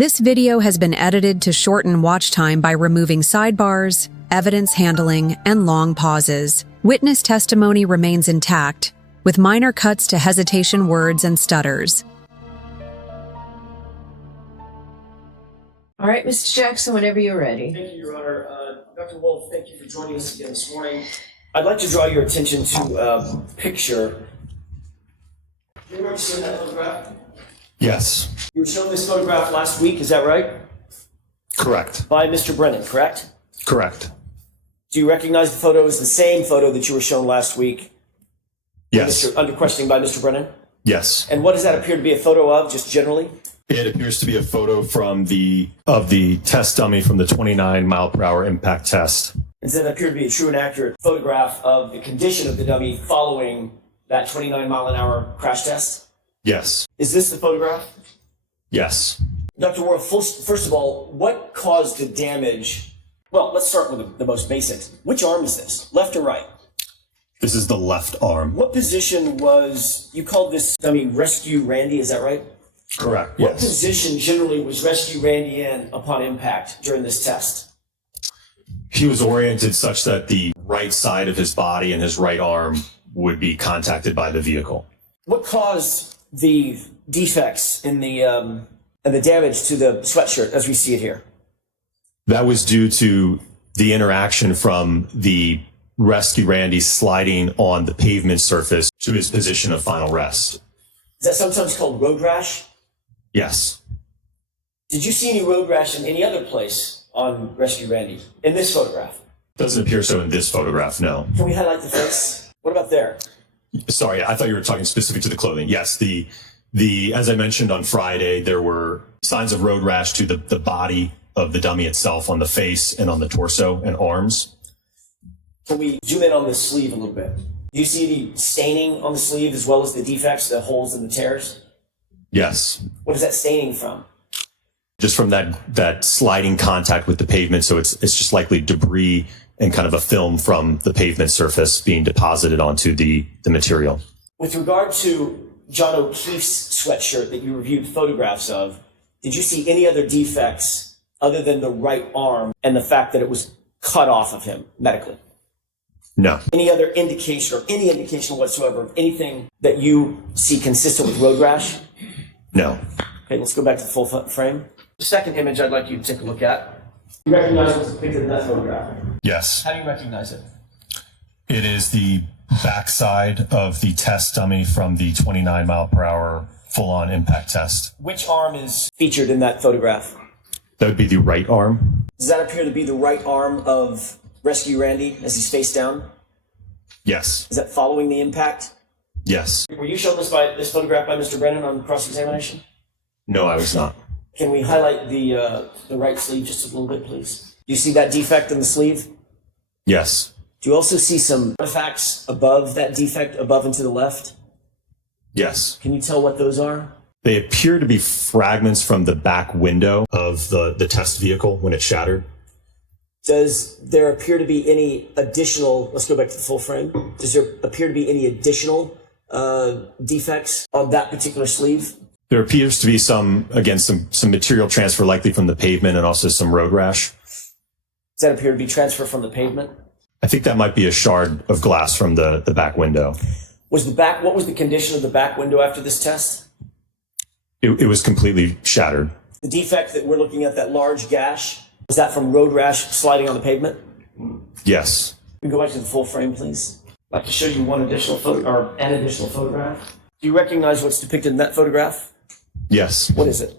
This video has been edited to shorten watch time by removing sidebars, evidence handling, and long pauses. Witness testimony remains intact, with minor cuts to hesitation words and stutters. All right, Mr. Jackson, whenever you're ready. Thank you, Your Honor. Dr. Wolfe, thank you for joining us again this morning. I'd like to draw your attention to a picture. You remember seeing that photograph? Yes. You were shown this photograph last week, is that right? Correct. By Mr. Brennan, correct? Correct. Do you recognize the photo as the same photo that you were shown last week? Yes. Under questioning by Mr. Brennan? Yes. And what does that appear to be a photo of, just generally? It appears to be a photo from the test dummy from the 29 mile per hour impact test. Does that appear to be a true and accurate photograph of the condition of the dummy following that 29 mile an hour crash test? Yes. Is this the photograph? Yes. Dr. Wolfe, first of all, what caused the damage? Well, let's start with the most basics. Which arm is this, left or right? This is the left arm. What position you called this dummy Rescue Randy, is that right? Correct, What yes. position generally was Rescue Randy in upon impact during this test? He was oriented such that the right side of his body and his right arm would be contacted by the vehicle. What caused the defects in the damage to the sweatshirt as we see it here? That was due to the interaction from the Rescue Randy sliding on the pavement surface to his position of final rest. Is that sometimes called road rash? Yes. Did you see any road rash in any other place on Rescue Randy in this photograph? Doesn't appear so in this photograph, no. Can we highlight the face? What about there? Sorry, I thought you were talking specific to the clothing. Yes, the as I mentioned on Friday, there were signs of road rash to the body of the dummy itself, on the face and on the torso and arms. Can we zoom in on the sleeve a little bit? Do you see any staining on the sleeve as well as the defects, the holes and the tears? Yes. What is that staining from? Just from that sliding contact with the pavement, so it's just likely debris and kind of a film from the pavement surface being deposited onto the material. With regard to John O'Keefe's sweatshirt that you reviewed photographs of, did you see any other defects other than the right arm and the fact that it was cut off of him medically? No. Any other indication or any indication whatsoever of anything that you see consistent with road rash? No. Okay, let's go back to the full frame. The second image I'd like you to take a look at. You recognize what's depicted in that photograph? Yes. How do you recognize it? It is the backside of the test dummy from the 29 mile per hour full-on impact test. Which arm is featured in that photograph? That would be the right arm. Does that appear to be the right arm of Rescue Randy as he's face down? Yes. Is that following the impact? Yes. Were you shown this photograph by Mr. Brennan on cross-examination? No, I was not. Can we highlight the right sleeve just a little bit, please? Do you see that defect in the sleeve? Yes. Do you also see some artifacts above that defect, above and to the left? Yes. Can you tell what those are? They appear to be fragments from the back window of the test vehicle when it shattered. Does there appear to be any additional, let's go back to the full frame. Does there appear to be any additional defects on that particular sleeve? There appears to be some material transfer, likely from the pavement, and also some road rash. Does that appear to be transfer from the pavement? I think that might be a shard of glass from the back window. What was the condition of the back window after this test? It was completely shattered. The defect that we're looking at, that large gash, was that from road rash sliding on the pavement? Yes. We can go back to the full frame, please. I'd like to show you an additional photograph. Do you recognize what's depicted in that photograph? Yes. What is it?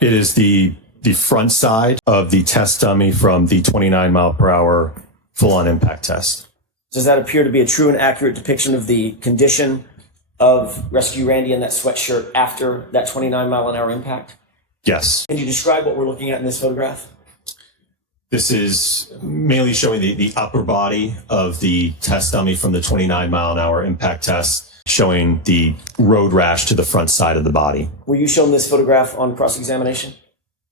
It is the front side of the test dummy from the 29 mile per hour full-on impact test. Does that appear to be a true and accurate depiction of the condition of Rescue Randy in that sweatshirt after that 29 mile an hour impact? Yes. Can you describe what we're looking at in this photograph? This is mainly showing the upper body of the test dummy from the 29 mile an hour impact test, showing the road rash to the front side of the body. Were you shown this photograph on cross-examination?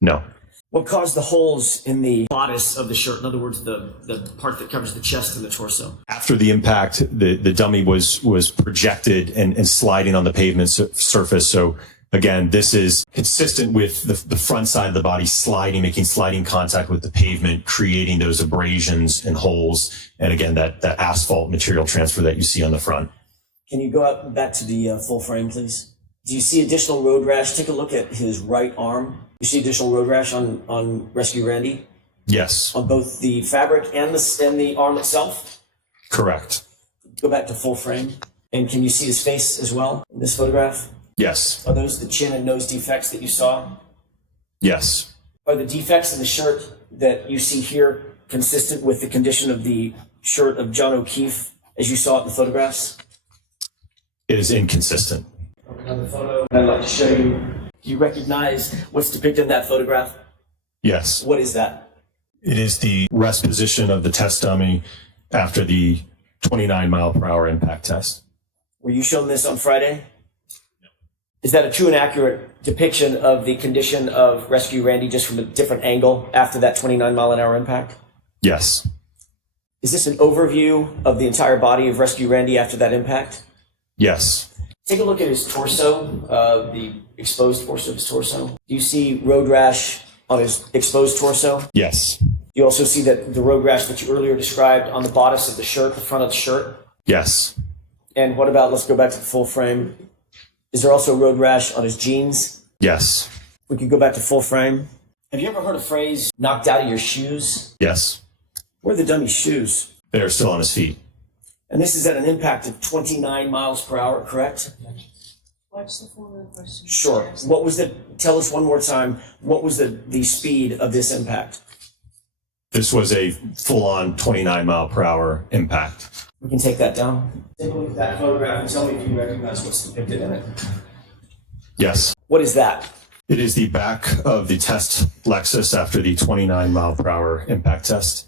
No. What caused the holes in the bodice of the shirt? In other words, the part that covers the chest and the torso. After the impact, the dummy was projected and sliding on the pavement surface, so Again, this is consistent with the front side of the body making sliding contact with the pavement, creating those abrasions and holes. And again, that asphalt material transfer that you see on the front. Can you go up back to the full frame, please? Do you see additional road rash? Take a look at his right arm. You see additional road rash on Rescue Randy? Yes. On both the fabric and the arm itself? Correct. Go back to full frame. And can you see his face as well in this photograph? Yes. Are those the chin and nose defects that you saw? Yes. Are the defects in the shirt that you see here consistent with the condition of the shirt of John O'Keefe as you saw it in the photographs? It is inconsistent. Another photo I'd like to show you. Do you recognize what's depicted in that photograph? Yes. What is that? It is the rest position of the test dummy after the 29 mile per hour impact test. Were you shown this on Friday? Is that a true and accurate depiction of the condition of Rescue Randy just from a different angle after that 29 mile an hour impact? Yes. Is this an overview of the entire body of Rescue Randy after that impact? Yes. Take a look at his torso, the exposed portion of his torso. Do you see road rash on his exposed torso? Yes. You also see that the road rash that you earlier described on the bodice of the shirt, the front of the shirt? Yes. And what about, let's go back to the full frame. Is there also road rash on his jeans? Yes. We could go back to full frame. Have you ever heard a phrase, knocked out of your shoes? Yes. Where are the dummy's shoes? They're still on his feet. And this is at an impact of 29 miles per hour, correct? What's the form of the question? Sure. Tell us one more time, what was the speed of this impact? This was a full-on 29 mile per hour impact. We can take that down. Take a look at that photograph and tell me if you recognize what's depicted in it. Yes. What is that? It is the back of the test Lexus after the 29 mile per hour impact test.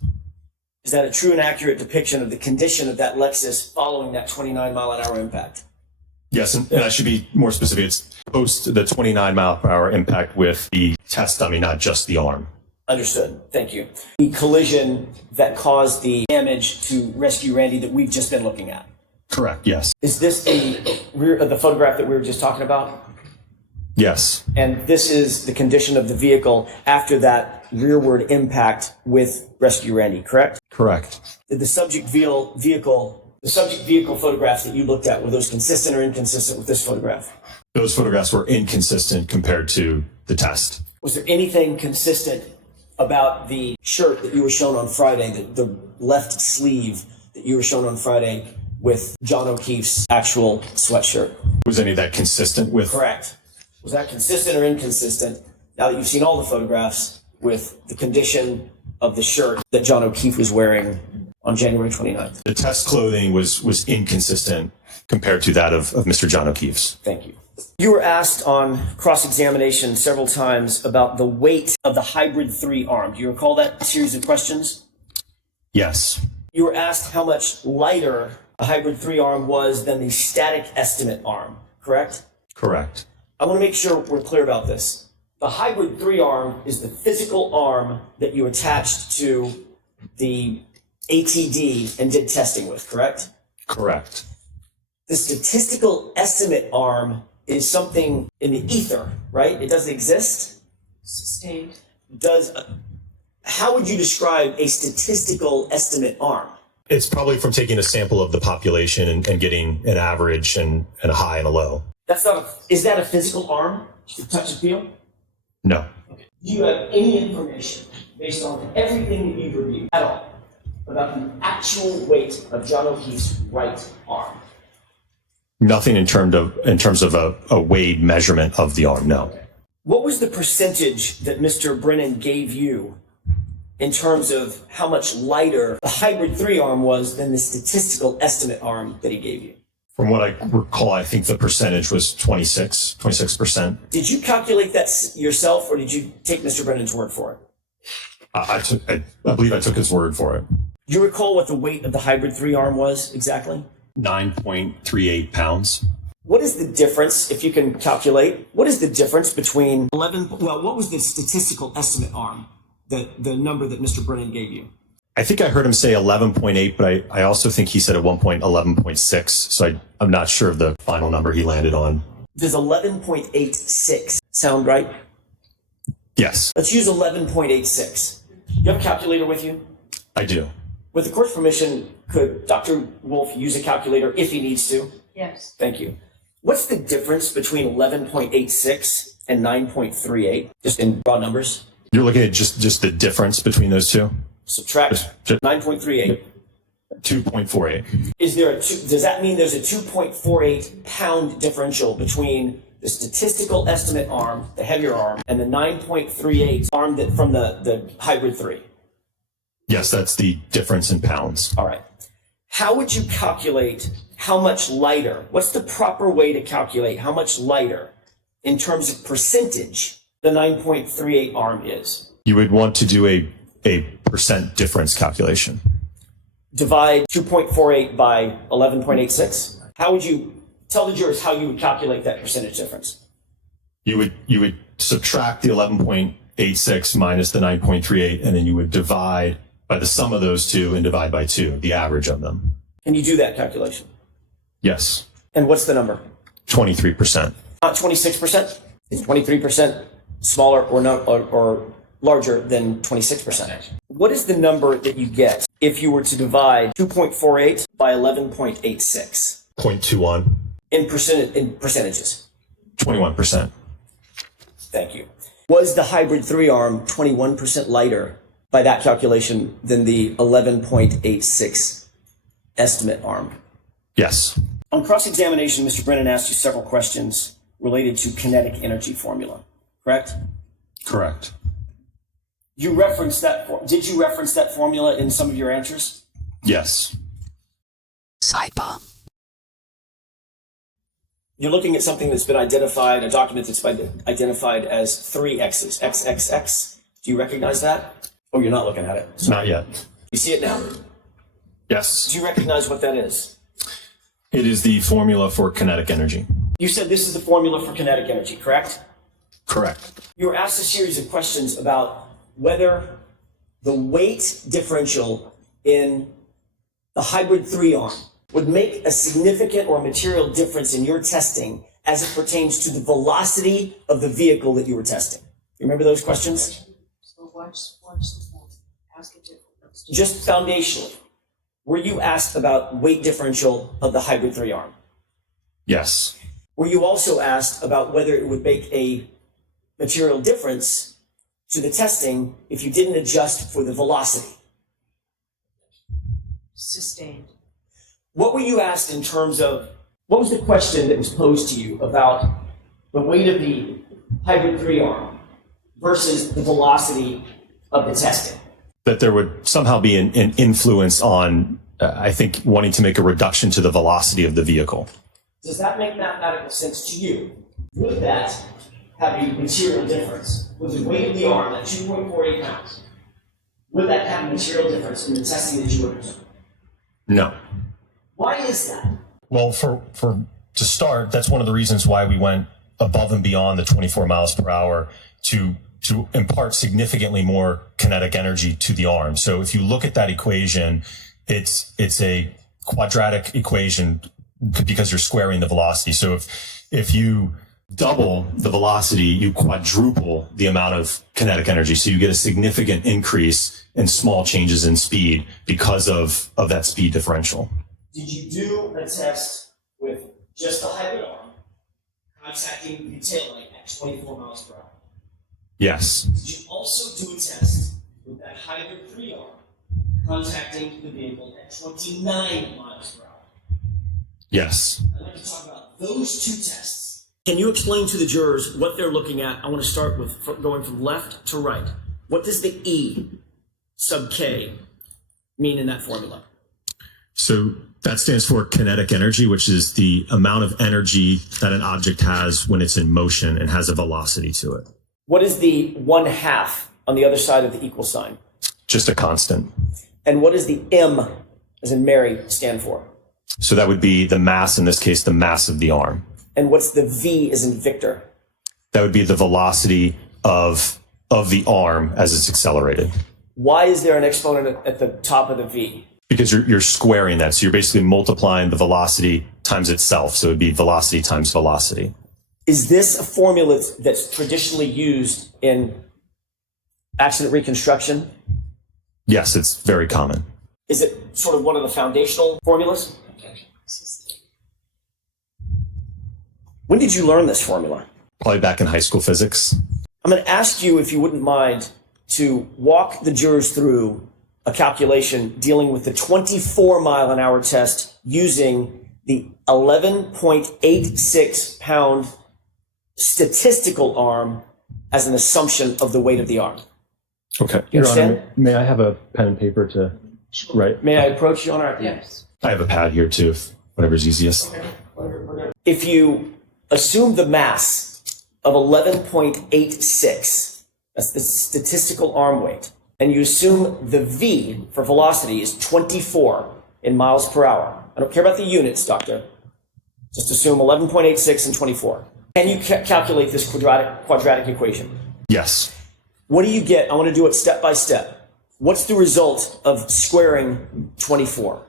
Is that a true and accurate depiction of the condition of that Lexus following that 29 mile an hour impact? Yes, and I should be more specific. It's post the 29 mile per hour impact with the test dummy, not just the arm. Understood. Thank you. The collision that caused the damage to Rescue Randy that we've just been looking at. Correct, yes. Is this the photograph that we were just talking about? Yes. And this is the condition of the vehicle after that rearward impact with Rescue Randy, correct? Correct. Did the subject vehicle photographs that you looked at, were those consistent or inconsistent with this photograph? Those photographs were inconsistent compared to the test. Was there anything consistent about the shirt that you were shown on Friday, the left sleeve that you were shown on Friday with John O'Keefe's actual sweatshirt? Was any of that consistent with? Correct. Was that consistent or inconsistent, now that you've seen all the photographs, with the condition of the shirt that John O'Keefe was wearing on January 29th? The test clothing was inconsistent compared to that of Mr. John O'Keefe's. Thank you. You were asked on cross-examination several times about the weight of the Hybrid 3 arm. Do you recall that series of questions? Yes. You were asked how much lighter a Hybrid 3 arm was than the static estimate arm, correct? Correct. I want to make sure we're clear about this. The Hybrid 3 arm is the physical arm that you attached to the ATD and did testing with, correct? Correct. The statistical estimate arm is something in the ether, right? It doesn't exist? Sustained. How would you describe a statistical estimate arm? It's probably from taking a sample of the population and getting an average and a high and a low. Is that a physical arm to touch and feel? No. Okay. Do you have any information based on everything that you've reviewed at all about the actual weight of John O'Keefe's right arm? Nothing in terms of a weighed measurement of the arm, no. What was the percentage that Mr. Brennan gave you in terms of how much lighter the Hybrid 3 arm was than the statistical estimate arm that he gave you? From what I recall, I think the percentage was 26%. Did you calculate that yourself, or did you take Mr. Brennan's word for it? I believe I took his word for it. Do you recall what the weight of the Hybrid 3 arm was exactly? 9.38 pounds. What is the difference, if you can calculate, what is the difference between what was the statistical estimate arm, the number that Mr. Brennan gave you? I think I heard him say 11.8, but I also think he said at one point 11.6, so I'm not sure of the final number he landed on. Does 11.86 sound right? Yes, Let's use 11.86. You have a calculator with you? I do. With the court's permission, could Dr. Wolfe use a calculator if he needs to? Yes. Thank you. What's the difference between 11.86 and 9.38, just in raw numbers? You're looking at just the difference between those two? Subtract 9.38. 2.48. Is there does that mean there's a 2.48 pound differential between the statistical estimate arm, the heavier arm, and the 9.38 arm that from the hybrid 3? Yes, that's the difference in pounds. All right. How would you calculate how much lighter? What's the proper way to calculate how much lighter in terms of percentage the 9.38 arm is? You would want to do a percent difference calculation. Divide 2.48 by 11.86. How would you tell the jurors how you would calculate that percentage difference? You would subtract the 11.86 minus the 9.38, and then you would divide by the sum of those two and divide by 2, the average of them. Can you do that calculation? Yes. And what's the number? 23%. Not 26%? Is 23% smaller or not or larger than 26%? What is the number that you get if you were to divide 2.48 by 11.86? 0.21. In percentages? 21%. Thank you. Was the hybrid 3 arm 21% lighter by that calculation than the 11.86 estimate arm? Yes. On cross-examination, Mr. Brennan asked you several questions related to kinetic energy formula, correct? Correct. You referenced that. Did you reference that formula in some of your answers? Yes. Sidebar. You're looking at something that's been identified, a document that's been identified as 3 X's, XXX. Do you recognize that? Oh, you're not looking at it. Not yet. You see it now. Yes. Do you recognize what that is? It is the formula for kinetic energy. You said this is the formula for kinetic energy, correct? Correct. You were asked a series of questions about whether the weight differential in the hybrid 3 arm would make a significant or material difference in your testing as it pertains to the velocity of the vehicle that you were testing. You remember those questions? So watch the form. Ask it differently. Just foundationally, were you asked about weight differential of the hybrid 3 arm? Yes. Were you also asked about whether it would make a material difference to the testing if you didn't adjust for the velocity? Sustained. What were you asked in terms of, what was the question that was posed to you about the weight of the hybrid 3 arm versus the velocity of the testing? That there would somehow be an influence on, I think, wanting to make a reduction to the velocity of the vehicle. Does that make mathematical sense to you? Would that have a material difference? With the weight of the arm at 2.48 pounds, would that have a material difference in the testing that you were doing? No. Why is that? Well, to start, that's one of the reasons why we went above and beyond the 24 miles per hour to impart significantly more kinetic energy to the arm. So if you look at that equation, it's a quadratic equation because you're squaring the velocity. So if you double the velocity, you quadruple the amount of kinetic energy. So you get a significant increase in small changes in speed because of that speed differential. Did you do a test with just the hybrid arm contacting the tail light at 24 miles per hour? Yes. Did you also do a test with that hybrid 3 arm contacting the vehicle at 29 miles per hour? Yes. I'd like to talk about those 2 tests. Can you explain to the jurors what they're looking at? I want to start with going from left to right. What does the E sub K mean in that formula? So that stands for kinetic energy, which is the amount of energy that an object has when it's in motion and has a velocity to it. What is the 1/2 on the other side of the equal sign? Just a constant. And what does the M, as in Mary, stand for? So that would be the mass, in this case, the mass of the arm. And what's the V, as in Victor? That would be the velocity of the arm as it's accelerated. Why is there an exponent at the top of the V? Because you're squaring that. So you're basically multiplying the velocity times itself. So it would be velocity times velocity. Is this a formula that's traditionally used in accident reconstruction? Yes, it's very common. Is it sort of one of the foundational formulas? When did you learn this formula? Probably back in high school physics. I'm going to ask you, if you wouldn't mind, to walk the jurors through a calculation dealing with the 24-mile-an-hour test using the 11.86 pound statistical arm as an assumption of the weight of the arm. Okay. You understand? Honor, may I have a pen and paper to write? May I approach you, Your Honor? Yes. I have a pad here too, if whatever's easiest. If you assume the mass of 11.86, that's the statistical arm weight, and you assume the V for velocity is 24 in miles per hour. I don't care about the units, doctor. Just assume 11.86 and 24. Can you calculate this quadratic equation? Yes. What do you get? I want to do it step by step. What's the result of squaring 24?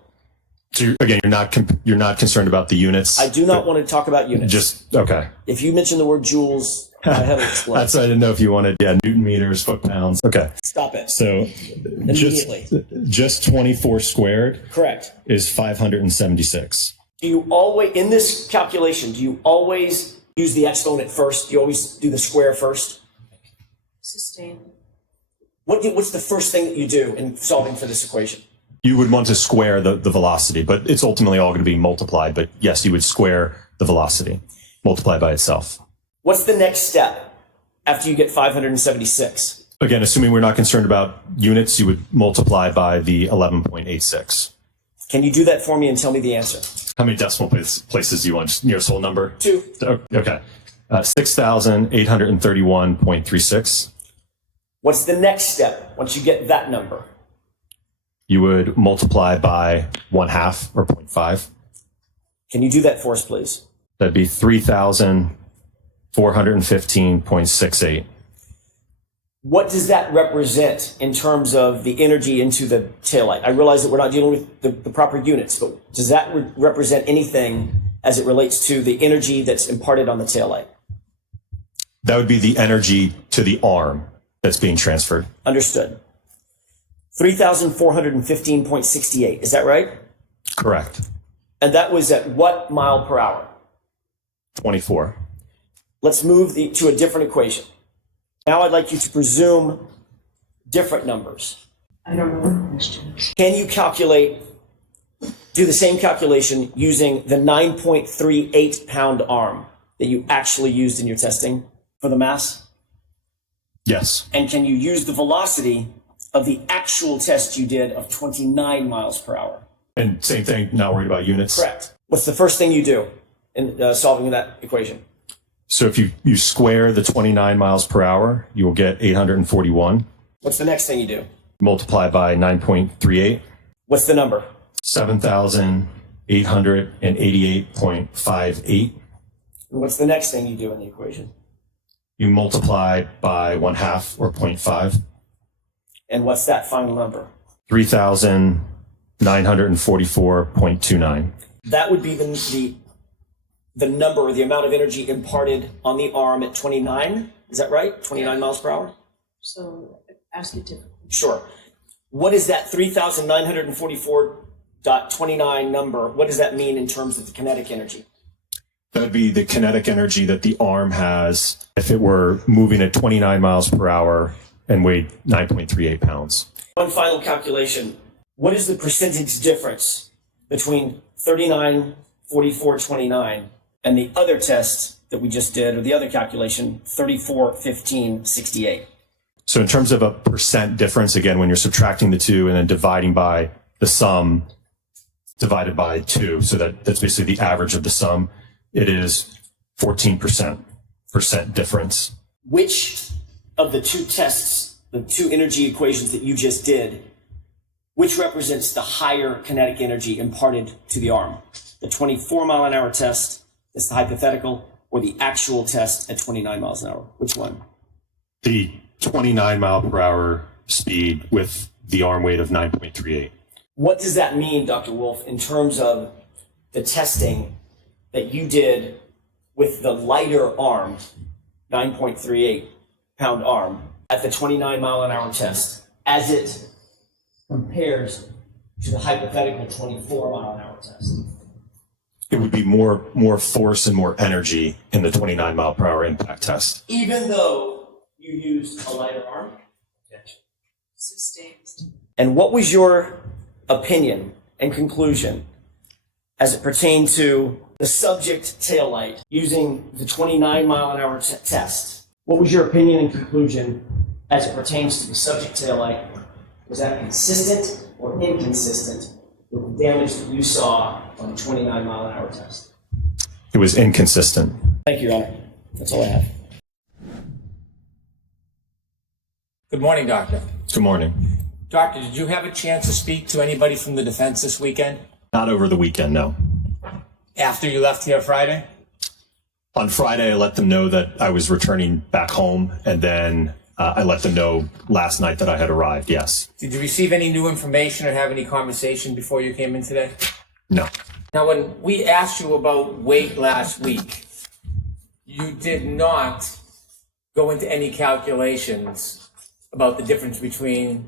So you're not concerned about the units. I do not want to talk about units. Just okay. If you mention the word joules, my head will explode. That's I didn't know if you wanted Newton meters, foot pounds. Okay. Stop it. So just 24 squared Correct. is 576. Do you always, in this calculation, do you always use the exponent first? Do you always do the square first? Sustain. What's the first thing that you do in solving for this equation? You would want to square the velocity, but it's ultimately all going to be multiplied. But yes, you would square the velocity, multiply by itself. What's the next step after you get 576? Again, assuming we're not concerned about units, you would multiply by the 11.86. Can you do that for me and tell me the answer? How many decimal places do you want? Just nearest whole number? 2. Okay. 6,831.36. What's the next step once you get that number? You would multiply by 1/2 or 0.5. Can you do that for us, please? That'd be 3,415.68. What does that represent in terms of the energy into the taillight? I realize that we're not dealing with the proper units, but does that represent anything as it relates to the energy that's imparted on the taillight? That would be the energy to the arm that's being transferred. Understood. 3,415.68. Is that right? Correct. And that was at what mile per hour? 24. Let's move to a different equation. Now I'd like you to presume different numbers. I don't know what the question is. Can you do the same calculation using the 9.38 pound arm that you actually used in your testing for the mass? Yes. And can you use the velocity of the actual test you did of 29 miles per hour? And same thing, not worried about units? Correct. What's the first thing you do in solving that equation? So if you square the 29 miles per hour, you will get 841. What's the next thing you do? Multiply by 9.38. What's the number? 7,888.58. And what's the next thing you do in the equation? You multiply by 1/2 or 0.5. And what's that final number? 3,944.29. That would be the number or the amount of energy imparted on the arm at 29. Is that right? 29 miles per hour? So ask it differently. Sure. What is that 3,944.29 number? What does that mean in terms of the kinetic energy? That would be the kinetic energy that the arm has if it were moving at 29 miles per hour and weighed 9.38 pounds. One final calculation. What is the percentage difference between 39, 44, 29 and the other test that we just did, or the other calculation, 34, 15, 68? So in terms of a percent difference, again, when you're subtracting the two and then dividing by the sum divided by 2, so that's basically the average of the sum, it is 14% difference. Which of the two tests, the two energy equations that you just did, which represents the higher kinetic energy imparted to the arm? The 24 mile an hour test, that's the hypothetical, or the actual test at 29 miles an hour? Which one? The 29 mile per hour speed with the arm weight of 9.38. What does that mean, Dr. Wolfe, in terms of the testing that you did with the lighter arm, 9.38 pound arm, at the 29 mile an hour test, as it compares to the hypothetical 24 mile an hour test? It would be more force and more energy in the 29 mile per hour impact test. Even though you used a lighter arm? Sustained. And what was your opinion and conclusion as it pertained to the subject taillight using the 29 mile an hour test? What was your opinion and conclusion as it pertains to the subject taillight? Was that consistent or inconsistent with the damage that you saw on the 29 mile an hour test? It was inconsistent. Thank you, Your Honor. That's all I have. Good morning, Doctor. Good morning. Doctor, did you have a chance to speak to anybody from the defense this weekend? Not over the weekend, no. After you left here Friday? On Friday, I let them know that I was returning back home, and then I let them know last night that I had arrived, yes. Did you receive any new information or have any conversation before you came in today? No. Now, when we asked you about weight last week, you did not go into any calculations about the difference between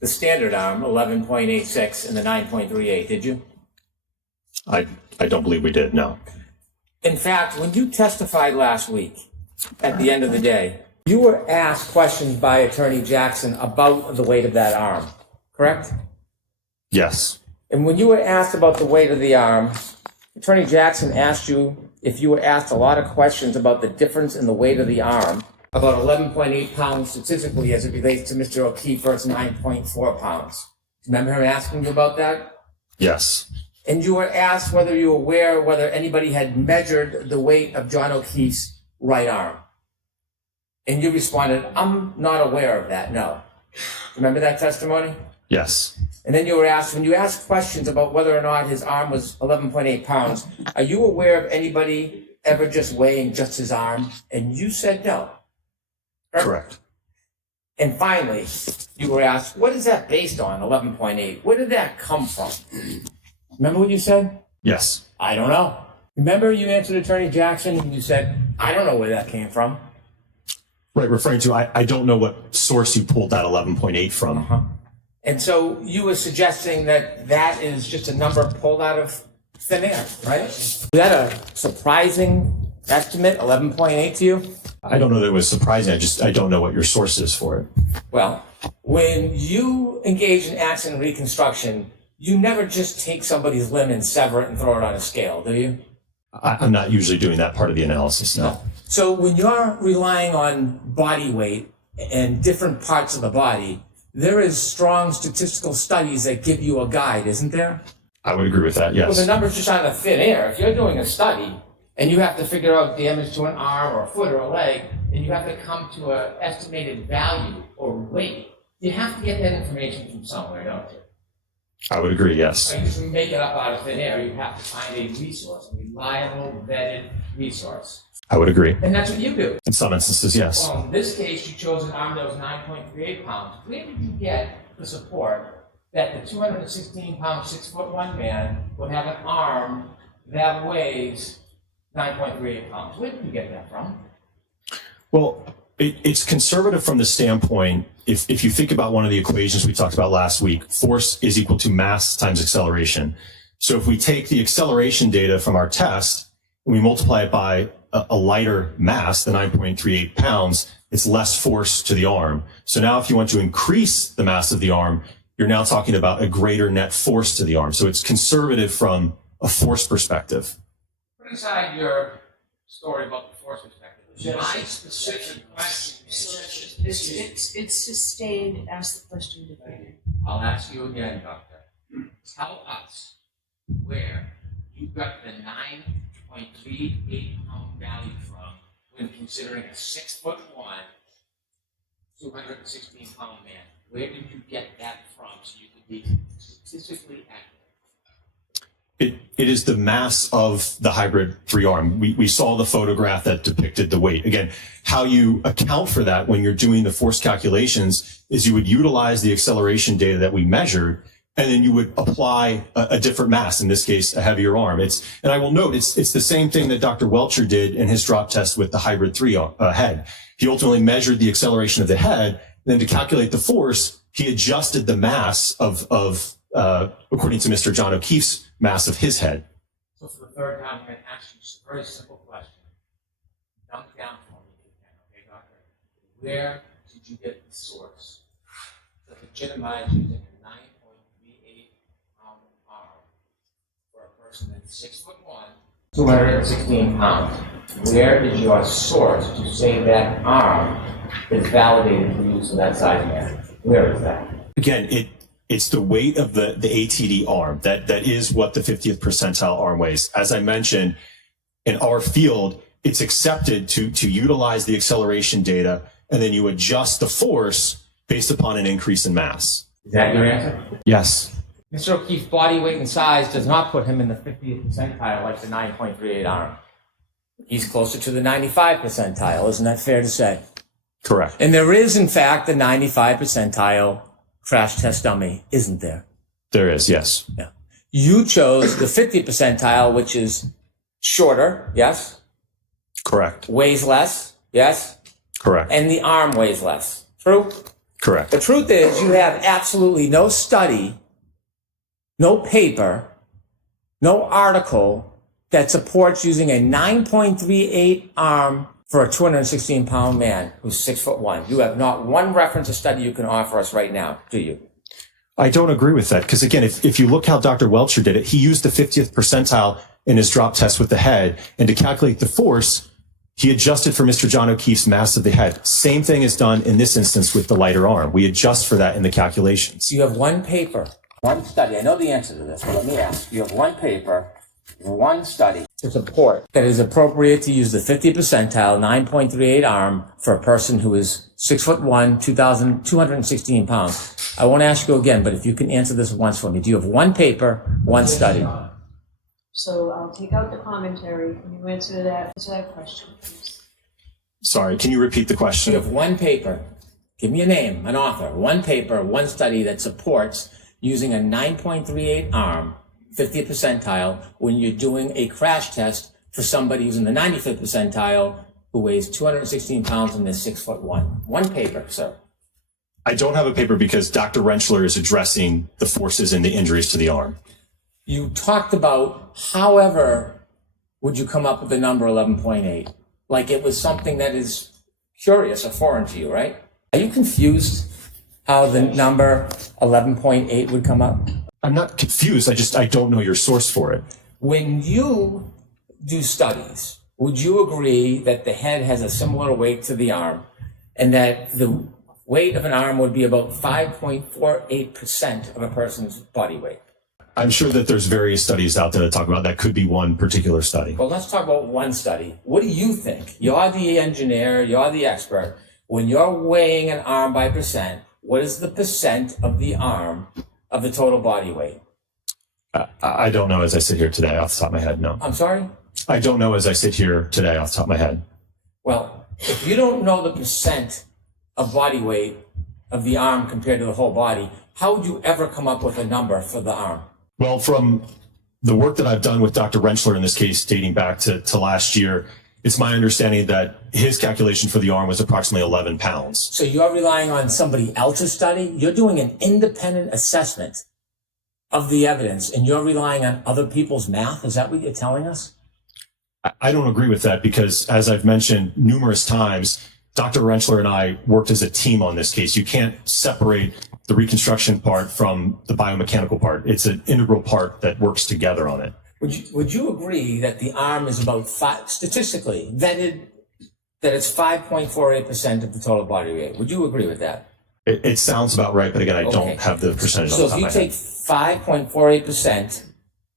the standard arm, 11.86, and the 9.38, did you? I don't believe we did, no. In fact, when you testified last week, at the end of the day, you were asked questions by Attorney Jackson about the weight of that arm, correct? Yes. And when you were asked about the weight of the arm, Attorney Jackson asked you if you were asked a lot of questions about the difference in the weight of the arm, about 11.8 pounds statistically as it relates to Mr. O'Keefe versus 9.4 pounds. Remember him asking you about that? Yes. And you were asked whether you were aware whether anybody had measured the weight of John O'Keefe's right arm. And you responded, I'm not aware of that, no. Remember that testimony? Yes. And then you were asked, when you asked questions about whether or not his arm was 11.8 pounds, are you aware of anybody ever just weighing just his arm? And you said no. Correct. And finally, you were asked, what is that based on, 11.8? Where did that come from? Remember what you said? Yes. I don't know. Remember you answered Attorney Jackson and you said, I don't know where that came from. Right, referring to, I don't know what source you pulled that 11.8 from. And so you were suggesting that that is just a number pulled out of thin air, right? Is that a surprising estimate, 11.8 to you? I don't know that it was surprising. I don't know what your source is for it. Well, when you engage in accident reconstruction, you never just take somebody's limb and sever it and throw it on a scale, do you? I'm not usually doing that part of the analysis, no. So when you're relying on body weight and different parts of the body, there is strong statistical studies that give you a guide, isn't there? I would agree with that, Well, the yes. number's just out of thin air. If you're doing a study and you have to figure out damage to an arm or a foot or a leg, and you have to come to an estimated value or weight, you have to get that information from somewhere, don't you? I would agree, yes. You just make it up out of thin air. You have to find a resource, a reliable, vetted resource. I would agree. And that's what you do. In some instances, yes. Well, in this case, you chose an arm that was 9.38 pounds. Where did you get the support that the 216-pound, 6'1" man would have an arm that weighs 9.38 pounds? Where did you get that from? Well, it's conservative from the standpoint, if you think about one of the equations we talked about last week, force is equal to mass times acceleration. So if we take the acceleration data from our test and we multiply it by a lighter mass, the 9.38 pounds, it's less force to the arm. So now if you want to increase the mass of the arm, you're now talking about a greater net force to the arm. So it's conservative from a force perspective. Put aside your story about the force perspective. My specific question It's sustained. Ask the question again. I'll ask you again, Doctor. Tell us where you got the 9.38 pound value from when considering a 6'1", 216-pound man. Where did you get that from so you could be statistically accurate? It is the mass of the hybrid free arm. We saw the photograph that depicted the weight. Again, how you account for that when you're doing the force calculations is you would utilize the acceleration data that we measured and then you would apply a different mass, in this case, a heavier arm. And I will note, it's the same thing that Dr. Welcher did in his drop test with the hybrid 3 head. He ultimately measured the acceleration of the head. Then to calculate the force, he adjusted the mass of according to Mr. John O'Keefe's mass of his head. So for the third time, I'm going to ask you just a very simple question. Dump down for me, okay, doctor? Where did you get the source to legitimize using a 9.38 pound arm for a person that's 6'1", 216 pounds? Where is your source to say that arm is validated for use of that size man? Where is that? Again, it's the weight of the ATD arm. That is what the 50th percentile arm weighs. As I mentioned, in our field, it's accepted to utilize the acceleration data, and then you adjust the force based upon an increase in mass. Is that your answer? Yes. Mr. O'Keefe's body weight and size does not put him in the 50th percentile like the 9.38 arm. He's closer to the 95 percentile. Isn't that fair to say? Correct. And there is, in fact, the 95 percentile crash test dummy, isn't there? There is, yes. Yeah. You chose the 50 percentile, which is shorter, yes? Correct. Weighs less, yes? Correct. And the arm weighs less. True? Correct. The truth is, you have absolutely no study, no paper, no article that supports using a 9.38 arm for a 216-pound man who's 6'1". You have not one reference or study you can offer us right now, do you? I don't agree with that, because again, if you look how Dr. Welcher did it, he used the 50th percentile in his drop test with the head, and to calculate the force, he adjusted for Mr. John O'Keefe's mass of the head. Same thing is done in this instance with the lighter arm. We adjust for that in the calculations. You have one paper, one study. I know the answer to this, but let me ask. You have one paper, one study to support that it is appropriate to use the 50 percentile 9.38 arm for a person who is 6'1", 216 pounds. I won't ask you again, but if you can answer this once for me. Do you have one paper, one study? So I'll take out the commentary. Can you answer that question, please? Sorry, can you repeat the question? You have one paper. Give me a name, an author. One paper, one study that supports using a 9.38 arm, 50th percentile, when you're doing a crash test for somebody who's in the 95th percentile who weighs 216 pounds and is 6'1". One paper, sir. I don't have a paper because Dr. Rentschler is addressing the forces and the injuries to the arm. You talked about, however, would you come up with the number 11.8? Like it was something that is curious or foreign to you, right? Are you confused how the number 11.8 would come up? I'm not confused. I don't know your source for it. When you do studies, would you agree that the head has a similar weight to the arm and that the weight of an arm would be about 5.48% of a person's body weight? I'm sure that there's various studies out there that talk about that. Could be one particular study. Well, let's talk about one study. What do you think? You're the engineer, you're the expert. When you're weighing an arm by percent, what is the percent of the arm of the total body weight? I don't know as I sit here today off the top of my head, no. I'm sorry? I don't know as I sit here today off the top of my head. Well, if you don't know the percent of body weight of the arm compared to the whole body, how would you ever come up with a number for the arm? Well, from the work that I've done with Dr. Rentschler in this case, dating back to last year, it's my understanding that his calculation for the arm was approximately 11 pounds. So you're relying on somebody else's study? You're doing an independent assessment of the evidence, and you're relying on other people's math? Is that what you're telling us? I don't agree with that because, as I've mentioned numerous times, Dr. Rentschler and I worked as a team on this case. You can't separate the reconstruction part from the biomechanical part. It's an integral part that works together on it. Would you agree that the arm is about statistically vetted, that it's 5.48% of the total body weight? Would you agree with that? It sounds about right, but again, I don't have the percentage on So the top if you of my take head. 5.48%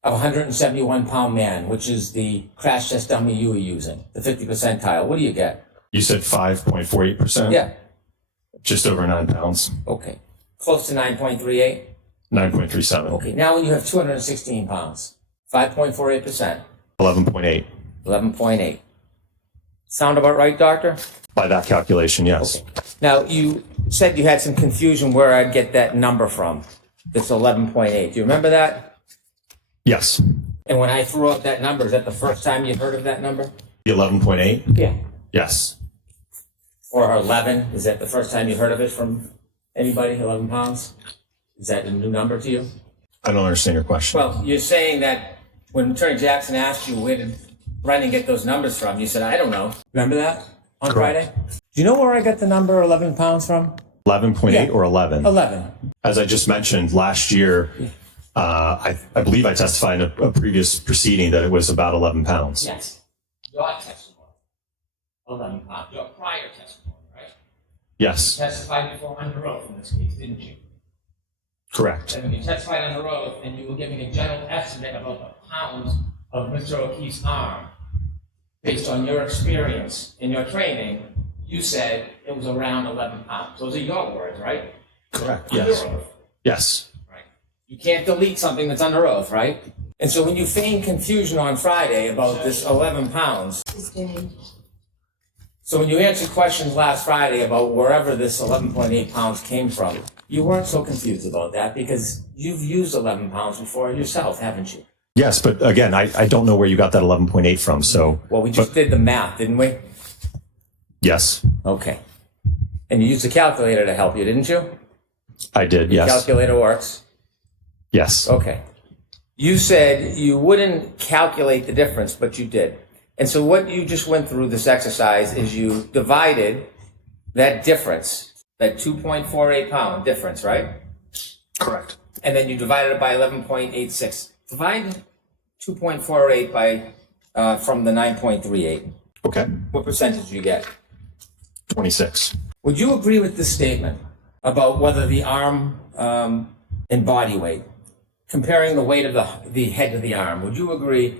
of a 171-pound man, which is the crash test dummy you were using, the 50 percentile, what do you get? You said 5.48%? Yeah. Just over 9 pounds. Okay. Close to 9.38? 9.37. Okay. Now when you have 216 pounds, 5.48%. 11.8. 11.8. Sound about right, doctor? By that calculation, yes. Okay. Now, you said you had some confusion where I'd get that number from. This 11.8. Do you remember that? Yes. And when I threw out that number, is that the first time you heard of that number? The 11.8? Yeah. Yes. Or 11? Is that the first time you heard of it from anybody? 11 pounds? Is that a new number to you? I don't understand your question. Well, you're saying that when Attorney Jackson asked you where did Brennan get those numbers from, you said, I don't know. Remember that on Correct. Friday? Do you know where I got the number 11 pounds from? 11.8 Yeah. or 11? 11. As I just mentioned, last year, I believe I testified in a previous proceeding that it was about 11 pounds. Yes. Your testimony. 11 pounds. Your prior testimony, right? Yes, You testified before under oath in this case, didn't you? correct. And when you testified under oath and you were giving a general estimate about the pounds of Mr. O'Keefe's arm, based on your experience and your training, you said it was around 11 pounds. Those are your words, right? Correct. Under Yes. oath. Yes. Right. You can't delete something that's under oath, right? And so when you feigned confusion on Friday about this 11 pounds, so when you answered questions last Friday about wherever this 11.8 pounds came from, you weren't so confused about that because you've used 11 pounds before yourself, haven't you? Yes, but again, I don't know where you got that 11.8 from, so. Well, we just did the math, didn't we? Yes, Okay. And you used a calculator to help you, didn't you? I did, yes. Calculator works. Yes. Okay. You said you wouldn't calculate the difference, but you did. And so what you just went through this exercise is you divided that difference, that 2.48 pound difference, right? Correct. And then you divided it by 11.86. Divide 2.48 by from the 9.38. Okay. What percentage do you get? 26. Would you agree with this statement about whether the arm and body weight, comparing the weight of the head to the arm, would you agree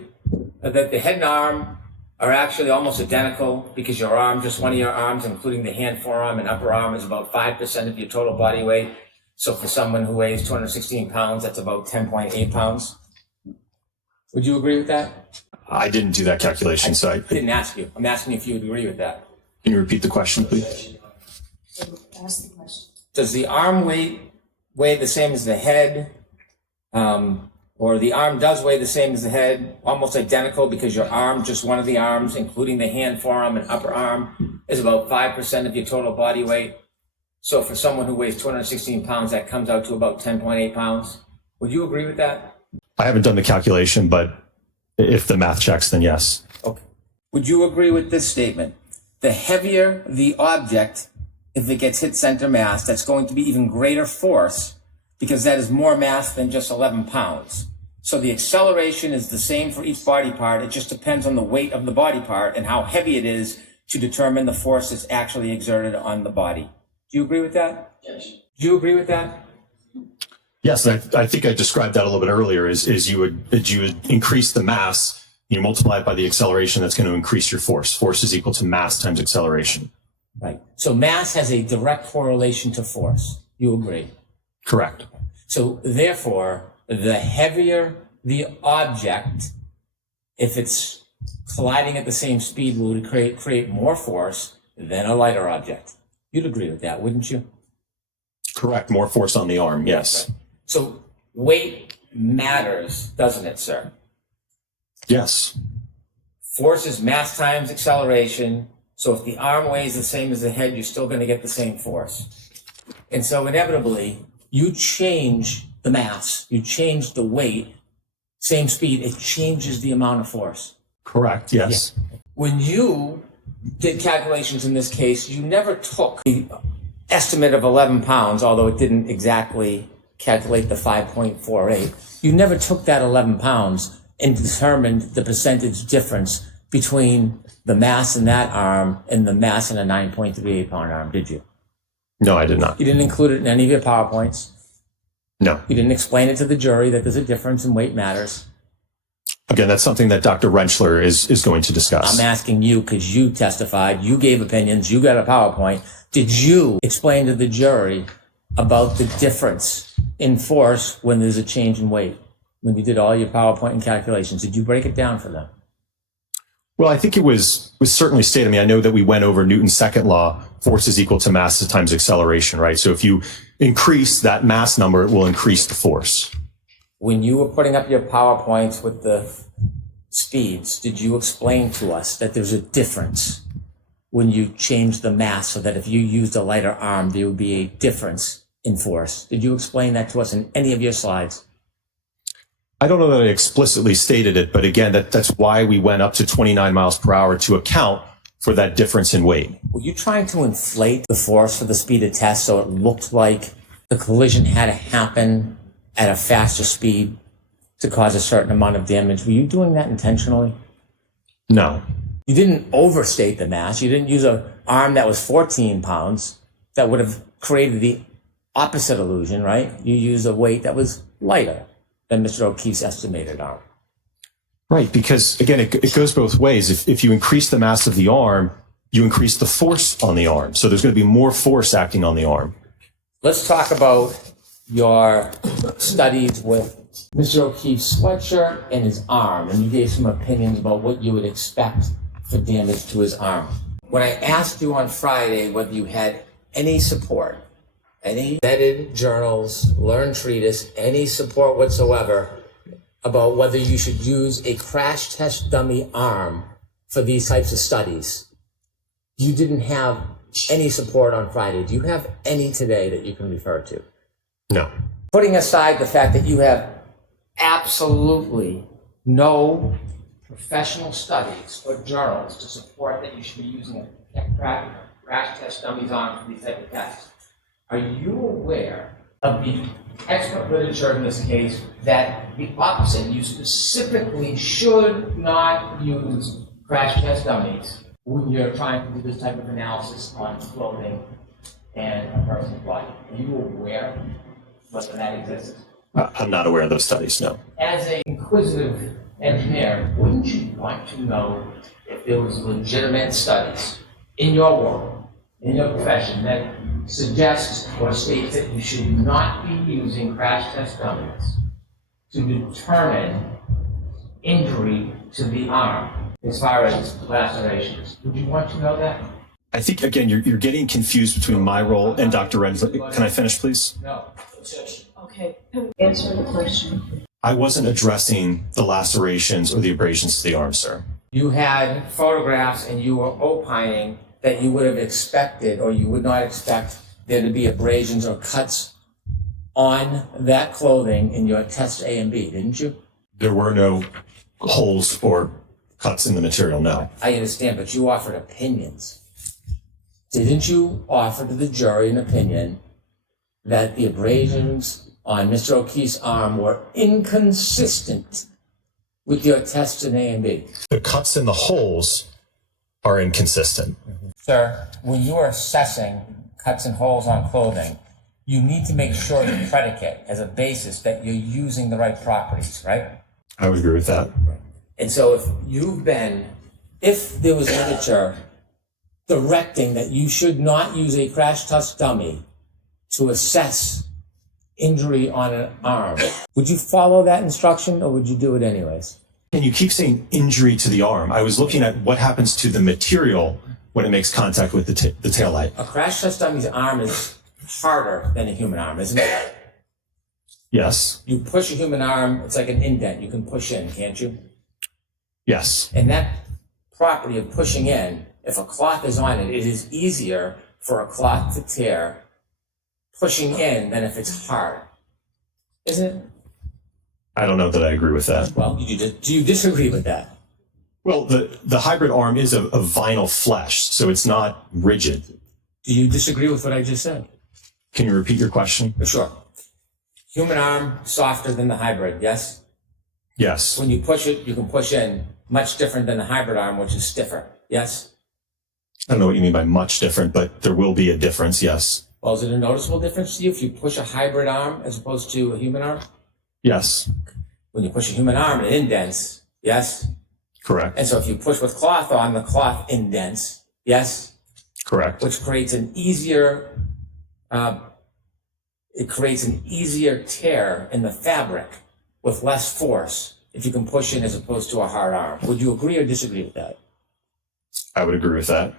that the head and arm are actually almost identical because your arm, just one of your arms, including the hand, forearm, and upper arm, is about 5% of your total body weight? So for someone who weighs 216 pounds, that's about 10.8 pounds. Would you agree with that? I didn't do that calculation, so I didn't ask you. I'm asking you if you would agree with that. can you repeat the question, please? So ask the question. Does the arm weigh the same as the head? Or the arm does weigh the same as the head, almost identical because your arm, just one of the arms, including the hand, forearm, and upper arm, is about 5% of your total body weight. So for someone who weighs 216 pounds, that comes out to about 10.8 pounds. Would you agree with that? I haven't done the calculation, but if the math checks, then yes. Okay. Would you agree with this statement? The heavier the object, if it gets hit center mass, that's going to be even greater force because that is more mass than just 11 pounds. So the acceleration is the same for each body part. It just depends on the weight of the body part and how heavy it is to determine the force that's actually exerted on the body. Do you agree with that? Yes. Do you agree with that? Yes, and I think I described that a little bit earlier, is you would increase the mass, you multiply it by the acceleration, that's going to increase your force. Force is equal to mass times acceleration. Right. So mass has a direct correlation to force. You agree? Correct. So therefore, the heavier the object, if it's colliding at the same speed, will create more force than a lighter object. You'd agree with that, wouldn't you? Correct. More force on the arm, yes. So weight matters, doesn't it, sir? Yes. Force is mass times acceleration. So if the arm weighs the same as the head, you're still going to get the same force. And so inevitably, you change the mass, you change the weight, same speed, it changes the amount of force. Correct, yes. Yeah. When you did calculations in this case, you never took the estimate of 11 pounds, although it didn't exactly calculate the 5.48. You never took that 11 pounds and determined the percentage difference between the mass in that arm and the mass in a 9.38 pound arm, did you? No, I did not. You didn't include it in any of your PowerPoints. No. You didn't explain it to the jury that there's a difference in weight matters. Again, that's something that Dr. Rentschler is going to discuss. I'm asking you because you testified, you gave opinions, you got a PowerPoint. Did you explain to the jury about the difference in force when there's a change in weight? When you did all your PowerPoint and calculations, did you break it down for them? Well, I think it was certainly stated. I mean, I know that we went over Newton's second law force is equal to mass times acceleration, right? So if you increase that mass number, it will increase the force. When you were putting up your PowerPoints with the speeds, did you explain to us that there's a difference when you change the mass so that if you used a lighter arm, there would be a difference in force? Did you explain that to us in any of your slides? I don't know that I explicitly stated it, but again, that's why we went up to 29 miles per hour to account for that difference in weight. Were you trying to inflate the force for the speed of test so it looked like the collision had to happen at a faster speed to cause a certain amount of damage? Were you doing that intentionally? No. You didn't overstate the mass. You didn't use an arm that was 14 pounds that would have created the opposite illusion, right? You used a weight that was lighter than Mr. O'Keefe's estimated arm. Right, because again, it goes both ways. If you increase the mass of the arm, you increase the force on the arm. So there's going to be more force acting on the arm. Let's talk about your studies with Mr. O'Keefe's sweatshirt and his arm, and you gave some opinions about what you would expect for damage to his arm. When I asked you on Friday whether you had any support, any vetted journals, learned treatise, any support whatsoever about whether you should use a crash test dummy arm for these types of studies, you didn't have any support on Friday. Do you have any today that you can refer to? No. Putting aside the fact that you have absolutely no professional studies or journals to support that you should be using a crash test dummies arm for these type of tests, are you aware of the expert literature in this case that the opposite, you specifically should not use crash test dummies when you're trying to do this type of analysis on clothing and a person's body? Are you aware whether that exists? I'm not aware of those studies, no. As an inquisitive engineer, wouldn't you want to know if there was legitimate studies in your world, in your profession, that suggests or states that you should not be using crash test dummies to determine injury to the arm as far as lacerations? Would you want to know that? I think, again, you're getting confused between my role and Dr. Ren's. Can I finish, please? No. Okay, answer the question. I wasn't addressing the lacerations or the abrasions to the arm, sir. You had photographs and you were opining that you would have expected or you would not expect there to be abrasions or cuts on that clothing in your test A and B, didn't you? There were no holes or cuts in the material, no. I understand, but you offered opinions. Didn't you offer to the jury an opinion that the abrasions on Mr. O'Keefe's arm were inconsistent with your tests in A and B? The cuts and the holes are inconsistent. Sir, when you are assessing cuts and holes on clothing, you need to make sure the predicate as a basis that you're using the right properties, right? I would agree with that. And so if there was literature directing that you should not use a crash test dummy to assess injury on an arm, would you follow that instruction or would you do it anyways? And you keep saying injury to the arm. I was looking at what happens to the material when it makes contact with the tail light. A crash test dummy's arm is harder than a human arm, isn't it? Yes. You push a human arm, it's like an indent. You can push in, can't you? Yes. And that property of pushing in, if a cloth is on it, it is easier for a cloth to tear pushing in than if it's hard. Isn't it? I don't know that I agree with that. Well, do you disagree with that? Well, the hybrid arm is of vinyl flesh, so it's not rigid. Do you disagree with what I just said? Can you repeat your question? Sure. Human arm, softer than the hybrid, yes? Yes. When you push it, you can push in, much different than the hybrid arm, which is stiffer, yes? I don't know what you mean by much different, but there will be a difference, yes. Well, is it a noticeable difference to you if you push a hybrid arm as opposed to a human arm? Yes. When you push a human arm, it indents, yes? Correct. And so if you push with cloth on, the cloth indents, yes? Correct. Which creates an easier, tear in the fabric with less force if you can push in as opposed to a hard arm. Would you agree or disagree with that? I would agree with that.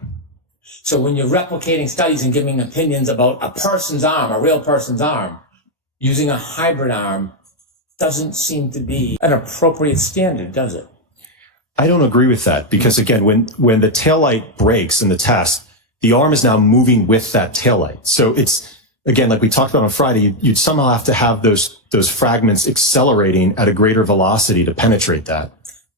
So when you're replicating studies and giving opinions about a person's arm, a real person's arm, using a hybrid arm doesn't seem to be an appropriate standard, does it? I don't agree with that because, again, when the taillight breaks in the test, the arm is now moving with that taillight. So it's, again, like we talked about on Friday, you'd somehow have to have those fragments accelerating at a greater velocity to penetrate that.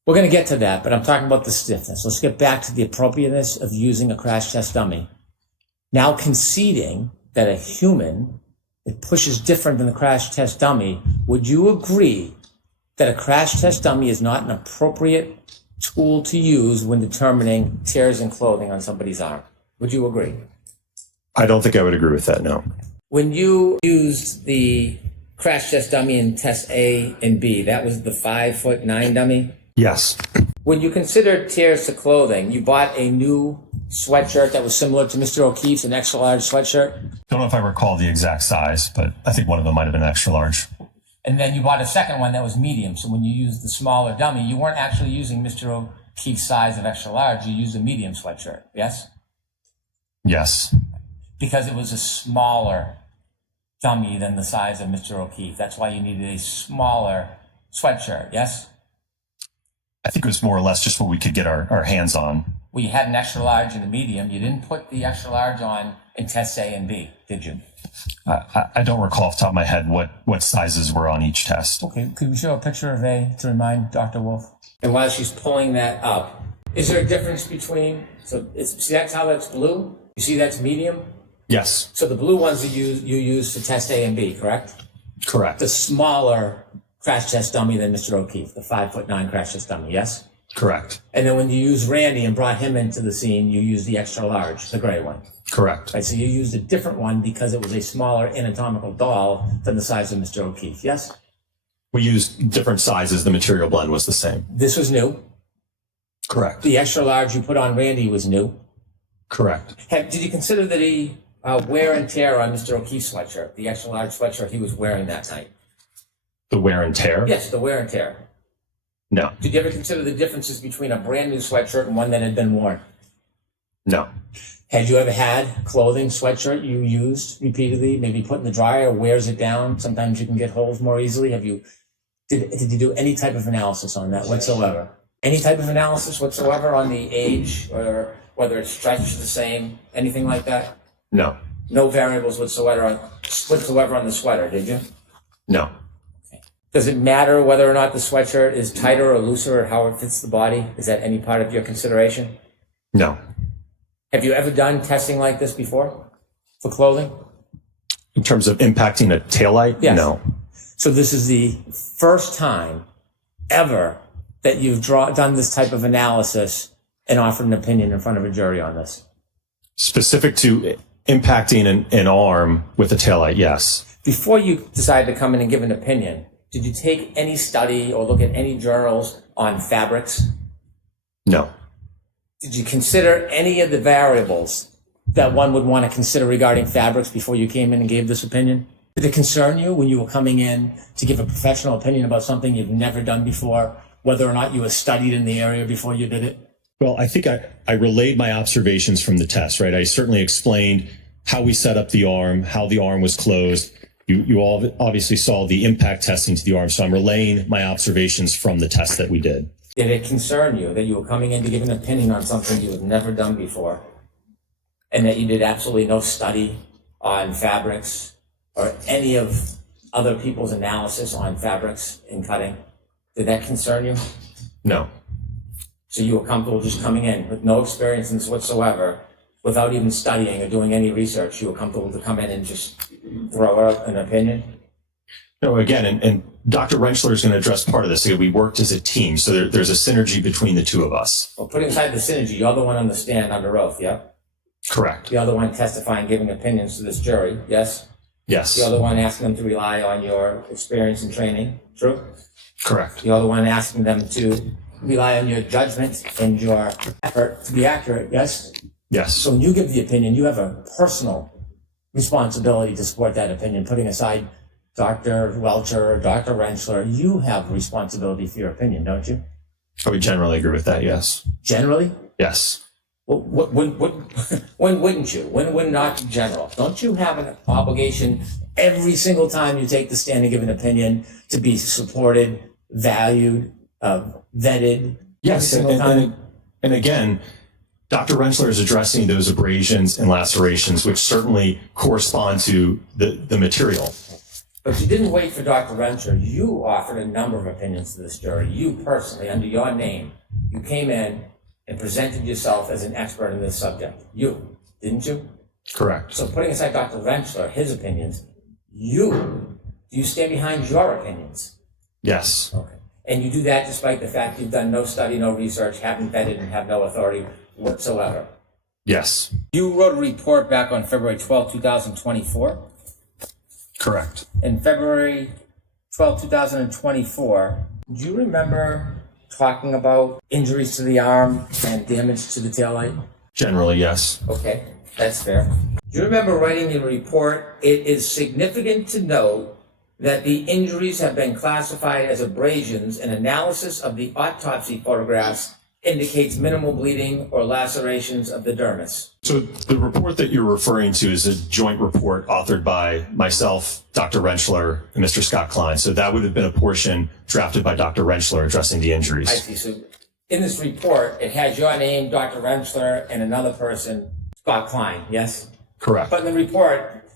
We're going to get to that, but I'm talking about the stiffness. Let's get back to the appropriateness of using a crash test dummy. Now conceding that a human that pushes different than the crash test dummy, would you agree that a crash test dummy is not an appropriate tool to use when determining tears in clothing on somebody's arm? Would you agree? I don't think I would agree with that, no. When you used the crash test dummy in test A and B, that was the 5'9" dummy? Yes. When you considered tears to clothing, you bought a new sweatshirt that was similar to Mr. O'Keefe's, an extra large sweatshirt? Don't know if I recall the exact size, but I think one of them might have been extra large. And then you bought a second one that was medium. So when you used the smaller dummy, you weren't actually using Mr. O'Keefe's size of extra large. You used a medium sweatshirt, yes? Yes. Because it was a smaller dummy than the size of Mr. O'Keefe. That's why you needed a smaller sweatshirt, yes? I think it was more or less just what we could get our hands on. Well, you had an extra large and a medium. You didn't put the extra large on in tests A and B, did you? I don't recall off the top of my head what sizes were on each test. Okay, could we show a picture of A to remind Dr. Wolfe? And while she's pulling that up, is there a difference between, see that's how that's blue? You see that's medium? Yes. So the blue ones you use for test A and B, correct? Correct. The smaller crash test dummy than Mr. O'Keefe, the 5'9" crash test dummy, yes? Correct. And then when you used Randy and brought him into the scene, you used the extra large, the gray one. Correct. Right, so you used a different one because it was a smaller anatomical doll than the size of Mr. O'Keefe, yes? We used different sizes. The material blend was the same. This was new. Correct. The extra large you put on Randy was new. Correct. Did you consider that the wear and tear on Mr. O'Keefe's sweatshirt, the extra large sweatshirt he was wearing that night? The wear and tear? Yes, the wear and tear. No. Did you ever consider the differences between a brand new sweatshirt and one that had been worn? No. Had you ever had clothing, sweatshirt you used repeatedly, maybe put in the dryer, wears it down? Sometimes you can get holes more easily. Did you do any type of analysis on that whatsoever? Any type of analysis whatsoever on the age or whether it's stretched the same, anything like that? No. No variables whatsoever on the sweater, did you? No. Does it matter whether or not the sweatshirt is tighter or looser or how it fits the body? Is that any part of your consideration? No. Have you ever done testing like this before for clothing? In terms of impacting a taillight? Yes. No. So this is the first time ever that you've done this type of analysis and offered an opinion in front of a jury on this? Specific to impacting an arm with a taillight, yes. Before you decided to come in and give an opinion, did you take any study or look at any journals on fabrics? No. Did you consider any of the variables that one would want to consider regarding fabrics before you came in and gave this opinion? Did it concern you when you were coming in to give a professional opinion about something you've never done before, whether or not you were studied in the area before you did it? Well, I think I relayed my observations from the test, right? I certainly explained how we set up the arm, how the arm was closed. You all obviously saw the impact testing to the arm, so I'm relaying my observations from the test that we did. Did it concern you that you were coming in to give an opinion on something you had never done before and that you did absolutely no study on fabrics or any of other people's analysis on fabrics in cutting? Did that concern you? No. So you were comfortable just coming in with no experience in this whatsoever, without even studying or doing any research? You were comfortable to come in and just throw out an opinion? No, again, and Dr. Rentschler is going to address part of this. We worked as a team, so there's a synergy between the two of us. Well, putting aside the synergy, you're the one on the stand under oath, yeah? Correct. You're the one testifying, giving opinions to this jury, yes? Yes. You're the one asking them to rely on your experience and training, true? Correct. You're the one asking them to rely on your judgment and your effort to be accurate, yes? Yes. So when you give the opinion, you have a personal responsibility to support that opinion, putting aside Dr. Welcher or Dr. Rentschler. You have responsibility for your opinion, don't you? I would generally agree with that, yes. Generally? Yes. Well, when wouldn't you? When would not in general? Don't you have an obligation every single time you take the stand and give an opinion to be supported, valued, vetted? Yes, every single time? and again, Dr. Rentschler is addressing those abrasions and lacerations, which certainly correspond to the material. But you didn't wait for Dr. Rentschler. You offered a number of opinions to this jury. You personally, under your name, you came in and presented yourself as an expert in this subject. You, didn't you? Correct. So putting aside Dr. Rentschler, his opinions, do you stand behind your opinions? Yes. Okay. And you do that despite the fact you've done no study, no research, haven't vetted, and have no authority whatsoever? Yes. You wrote a report back on February 12, 2024. Correct. In February 12, 2024, do you remember talking about injuries to the arm and damage to the taillight? Generally, yes. Okay, that's fair. Do you remember writing in a report, it is significant to note that the injuries have been classified as abrasions and analysis of the autopsy photographs indicates minimal bleeding or lacerations of the dermis? So the report that you're referring to is a joint report authored by myself, Dr. Rentschler, and Mr. Scott Klein. So that would have been a portion drafted by Dr. Rentschler addressing the injuries. I see. So in this report, it has your name, Dr. Rentschler, and another person, Scott Klein, yes? Correct. But in the report,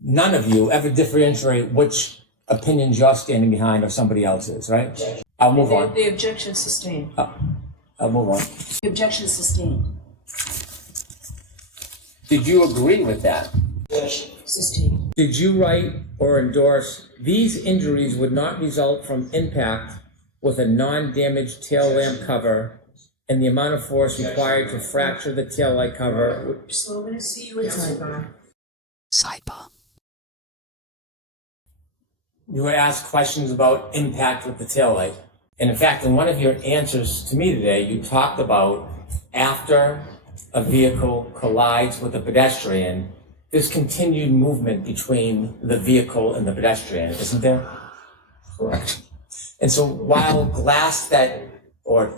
none of you ever differentiate which opinions you're standing behind or somebody else's, right? I'll move on. The objection sustained. I'll move on. The objection sustained. Did you agree with that? Sustained. Did you write or endorse these injuries would not result from impact with a non-damaged tail lamp cover and the amount of force required to fracture the tail light cover? So I'm going to see you in sidebar. Sidebar. You would ask questions about impact with the tail light. And in fact, in one of your answers to me today, you talked about after a vehicle collides with a pedestrian, there's continued movement between the vehicle and the pedestrian, isn't there? Correct. And so while glass or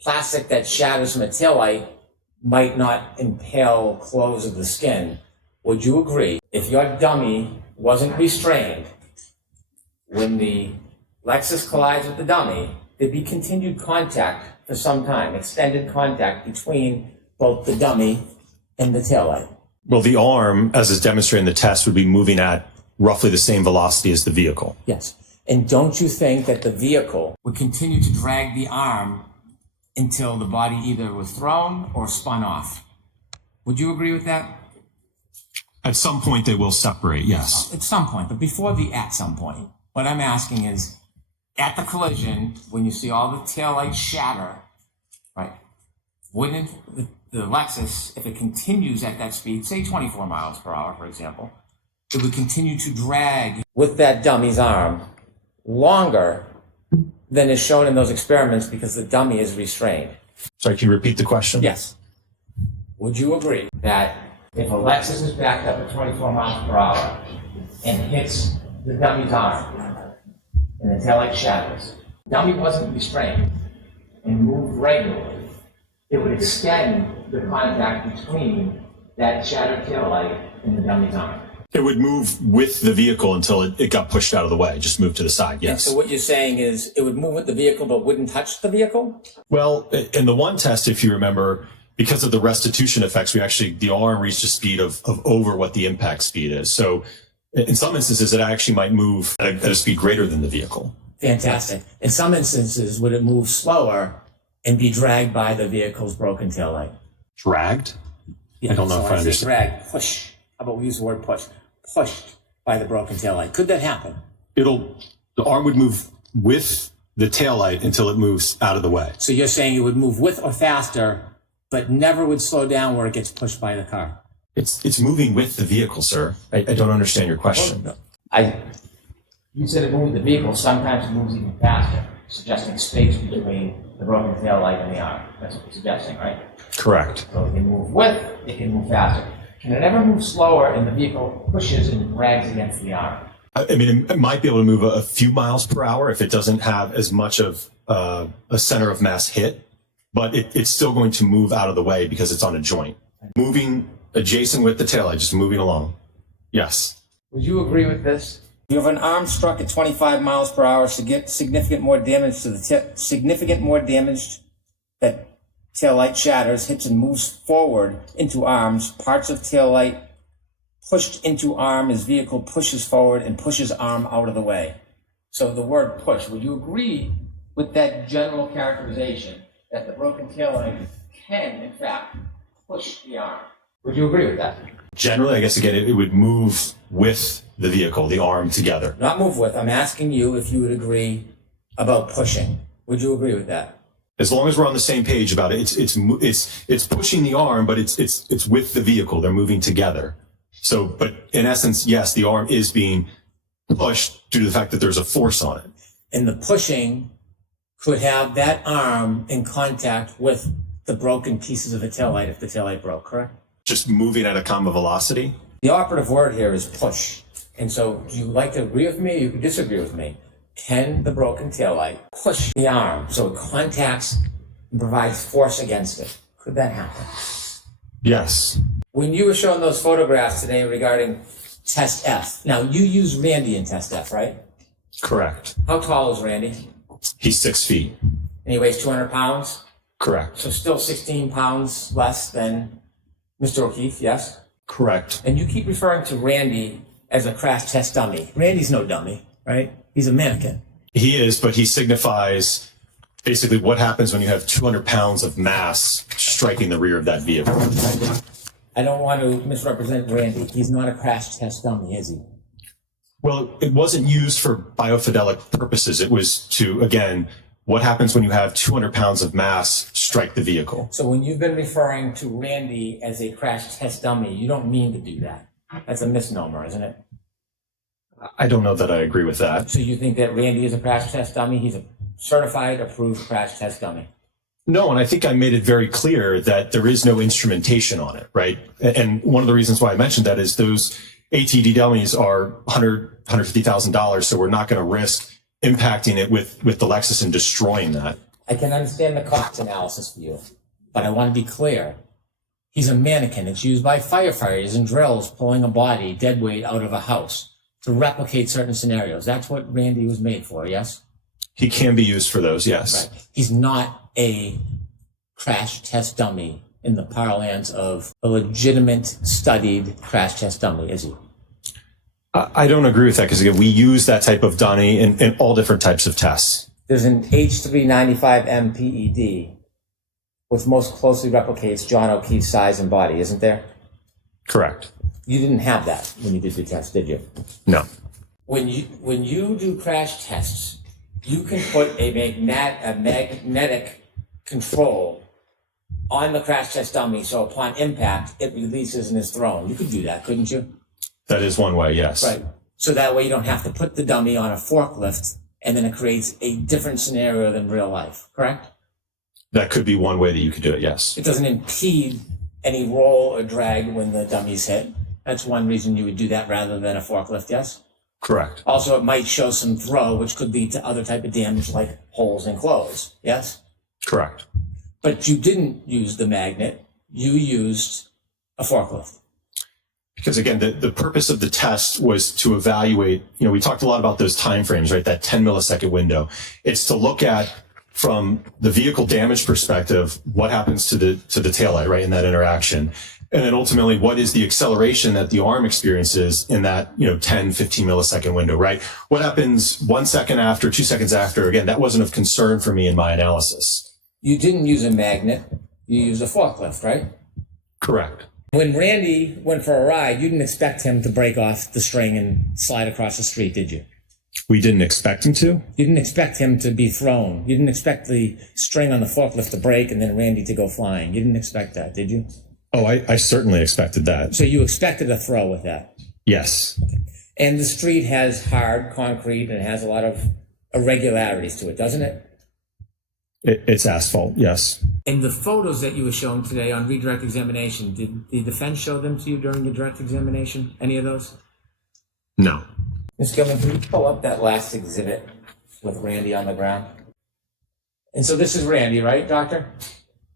plastic that shatters from a taillight might not impale clothes of the skin, would you agree if your dummy wasn't restrained, when the Lexus collides with the dummy, there'd be continued contact for some time, extended contact between both the dummy and the taillight? Well, the arm, as is demonstrated in the test, would be moving at roughly the same velocity as the vehicle. Yes. And don't you think that the vehicle would continue to drag the arm until the body either was thrown or spun off? Would you agree with that? At some point, they will separate, yes. At some point, but before the at some point, what I'm asking is, at the collision, when you see all the taillights shatter, right, wouldn't the Lexus, if it continues at that speed, say 24 miles per hour, for example, it would continue to drag with that dummy's arm longer than is shown in those experiments because the dummy is restrained? Sorry, can you repeat the question? Yes. Would you agree that if a Lexus is backed up at 24 miles per hour and hits the dummy's arm and the taillight shatters, the dummy wasn't restrained and moved regularly, it would extend the contact between that shattered taillight and the dummy's arm? It would move with the vehicle until it got pushed out of the way, just move to the side, And yes. so what you're saying is it would move with the vehicle but wouldn't touch the vehicle? Well, in the one test, if you remember, because of the restitution effects, the arm reached a speed of over what the impact speed is. So in some instances, it actually might move at a speed greater than the vehicle. Fantastic. In some instances, would it move slower and be dragged by the vehicle's broken taillight? Dragged? Yeah, I don't know so if I say understand. Drag, push. How about we use the word push? Pushed by the broken taillight. Could that happen? The arm would move with the taillight until it moves out of the way. So you're saying it would move with or faster, but never would slow down where it gets pushed by the car? It's moving with the vehicle, sir. I don't understand your question. You said it moved with the vehicle. Sometimes it moves even faster, suggesting space between the broken taillight and the arm. That's what you're suggesting, right? Correct. So it can move with, it can move faster. Can it ever move slower and the vehicle pushes and drags against the arm? I mean, it might be able to move a few miles per hour if it doesn't have as much of a center of mass hit. but it's still going to move out of the way because it's on a joint. Moving adjacent with the taillight, just moving along. Yes. Would you agree with this? You have an arm struck at 25 miles per hour to get significant more damage to the significant more damage that taillight shatters, hits and moves forward into arms. Parts of taillight pushed into arm as vehicle pushes forward and pushes arm out of the way. So the word push, would you agree with that general characterization that the broken taillight can, in fact, push the arm? Would you agree with that? Generally, I guess, again, it would move with the vehicle, the arm together. Not move with. I'm asking you if you would agree about pushing. Would you agree with that? As long as we're on the same page about it, it's pushing the arm, but it's with the vehicle. They're moving together. So, but in essence, yes, the arm is being pushed due to the fact that there's a force on it. And the pushing could have that arm in contact with the broken pieces of the taillight if the taillight broke, correct? Just moving at a common velocity? The operative word here is push. And so do you like to agree with me or you can disagree with me? Can the broken taillight push the arm so it contacts and provides force against it? Could that happen? Yes. When you were showing those photographs today regarding Test F, now you use Randy in Test F, right? Correct. How tall is Randy? He's 6 feet. And he weighs 200 pounds? Correct. So still 16 pounds less than Mr. O'Keefe, yes? Correct. And you keep referring to Randy as a crash test dummy. Randy's no dummy, right? He's a mannequin. He is, but he signifies basically what happens when you have 200 pounds of mass striking the rear of that vehicle. I don't want to misrepresent Randy. He's not a crash test dummy, is he? Well, it wasn't used for biofidelic purposes. It was to, again, what happens when you have 200 pounds of mass strike the vehicle. So when you've been referring to Randy as a crash test dummy, you don't mean to do that. That's a misnomer, isn't it? I don't know that I agree with that. So you think that Randy is a crash test dummy? He's a certified, approved crash test dummy. No, and I think I made it very clear that there is no instrumentation on it, right? And one of the reasons why I mentioned that is those ATD dummies are $150,000, so we're not going to risk impacting it with the Lexus and destroying that. I can understand the cost analysis for you, but I want to be clear. He's a mannequin. It's used by firefighters and drills pulling a body, dead weight, out of a house to replicate certain scenarios. That's what Randy was made for, yes? He can be used for those, yes. Right. He's not a crash test dummy in the parlance of a legitimate, studied crash test dummy, is he? I don't agree with that because, again, we use that type of dummy in all different types of tests. There's an H395M PED, which most closely replicates John O'Keefe's size and body, isn't there? Correct. You didn't have that when you did the test, did you? No. When you do crash tests, you can put a magnetic control on the crash test dummy, so upon impact, it releases and is thrown. You could do that, couldn't you? That is one way, yes. Right. So that way you don't have to put the dummy on a forklift and then it creates a different scenario than real life, correct? That could be one way that you could do it, yes. It doesn't impede any roll or drag when the dummy's hit. That's one reason you would do that rather than a forklift, yes? Correct. Also, it might show some throw, which could lead to other type of damage like holes in clothes, yes? Correct. But you didn't use the magnet. You used a forklift. Because again, the purpose of the test was to evaluate, we talked a lot about those time frames, right? That 10 millisecond window. It's to look at, from the vehicle damage perspective, what happens to the taillight, right, in that interaction. And then ultimately, what is the acceleration that the arm experiences in that, 10, 15 millisecond window, right? What happens 1 second after, 2 seconds after? Again, that wasn't of concern for me in my analysis. You didn't use a magnet. You used a forklift, right? Correct. When Randy went for a ride, you didn't expect him to break off the string and slide across the street, did you? We didn't expect him to? You didn't expect him to be thrown. You didn't expect the string on the forklift to break and then Randy to go flying. You didn't expect that, did you? Oh, I certainly expected that. So you expected a throw with that? Yes. And the street has hard concrete and has a lot of irregularities to it, doesn't it? It's asphalt, yes. In the photos that you were shown today on redirect examination, did the defense show them to you during the direct examination? Any of those? No. Ms. Gilman, can you pull up that last exhibit with Randy on the ground? And so this is Randy, right, doctor?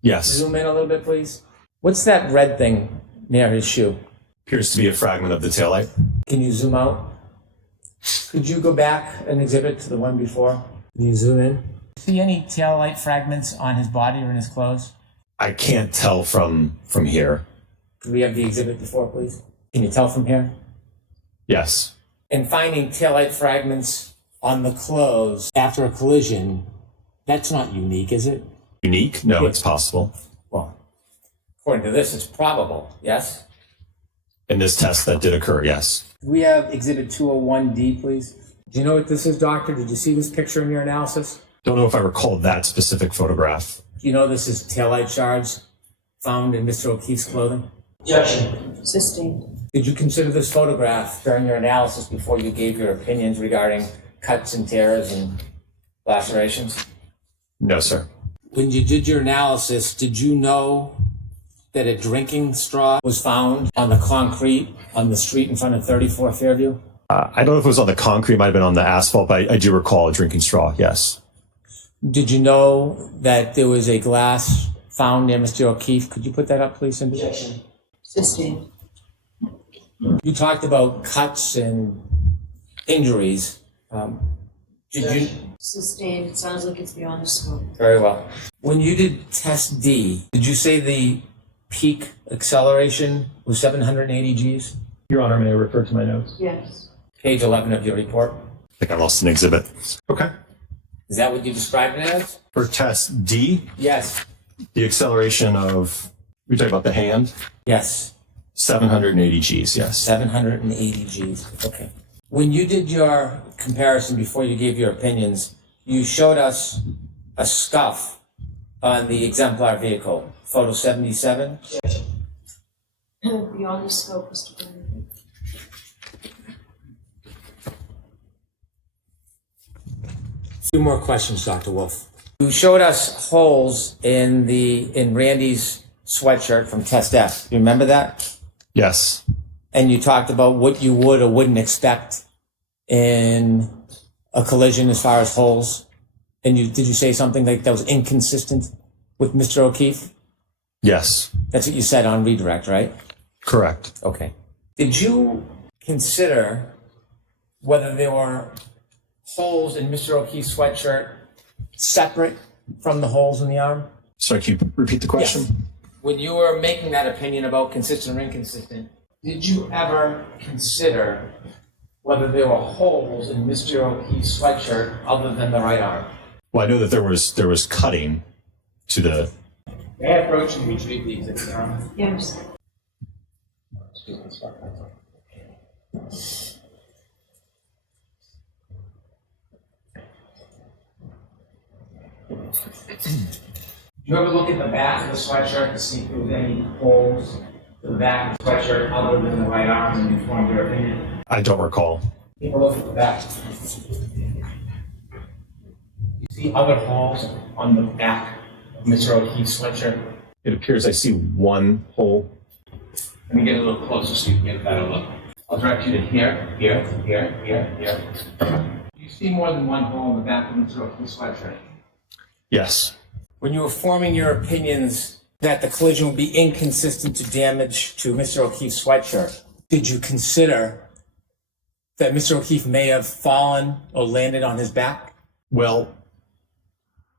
Yes. Zoom in a little bit, please. What's that red thing near his shoe? Appears to be a fragment of the taillight. Can you zoom out? Could you go back an exhibit to the one before? Can you zoom in? See any taillight fragments on his body or in his clothes? I can't tell from here. Could we have the exhibit before, please? Can you tell from here? Yes. And finding taillight fragments on the clothes after a collision, that's not unique, is it? Unique? No, it's possible. Well, according to this, it's probable, yes? In this test that did occur, yes. Could we have exhibit 201D, please? Do you know what this is, doctor? Did you see this picture in your analysis? Don't know if I recall that specific photograph. Do you know this is taillight shards found in Mr. O'Keefe's clothing? Objection. Sustained. Did you consider this photograph during your analysis before you gave your opinions regarding cuts and tears and lacerations? No, sir. When you did your analysis, did you know that a drinking straw was found on the concrete on the street in front of 34 Fairview? I don't know if it was on the concrete, it might have been on the asphalt, but I do recall a drinking straw, yes. Did you know that there was a glass found near Mr. O'Keefe? Could you put that up, please, Cindy? Objection. Sustained. You talked about cuts and injuries. Did you? Sustained. It sounds like it's beyond the scope. Very well. When you did test D, did you say the peak acceleration was 780 Gs? Your Honor, may I refer to my notes? Yes. Page 11 of your report. I think I lost an exhibit. Okay. Is that what you described it as? For test D, Yes. the acceleration of, we're talking about the hand, Yes. 780 Gs, yes. 780 Gs. Okay. When you did your comparison before you gave your opinions, you showed us a scuff on the exemplar vehicle, photo 77. Beyond the scope, Mr. Bennett. Two more questions, Dr. Wolfe. You showed us holes in Randy's sweatshirt from Test F. You remember that? Yes. And you talked about what you would or wouldn't expect in a collision as far as holes. And did you say something like that was inconsistent with Mr. O'Keefe? Yes. That's what you said on redirect, right? Correct. Okay. Did you consider whether there were holes in Mr. O'Keefe's sweatshirt separate from the holes in the arm? Sorry, can you repeat the question? Yes. When you were making that opinion about consistent or inconsistent, did you ever consider whether there were holes in Mr. O'Keefe's sweatshirt other than the right arm? Well, I know that there was cutting to the. May I approach and retrieve the exhibit, Your Honor? Yes. Do you ever look at the back of the sweatshirt to see if there was any holes to the back of the sweatshirt other than the right arm and you formed your opinion? I don't recall. Take a look at the back. You see other holes on the back of Mr. O'Keefe's sweatshirt? It appears I see one hole. Let me get a little closer so you can get a better look. I'll direct you to here. You see more than one hole in the back of Mr. O'Keefe's sweatshirt? Yes. When you were forming your opinions that the collision would be inconsistent to damage to Mr. O'Keefe's sweatshirt, did you consider that Mr. O'Keefe may have fallen or landed on his back? Well,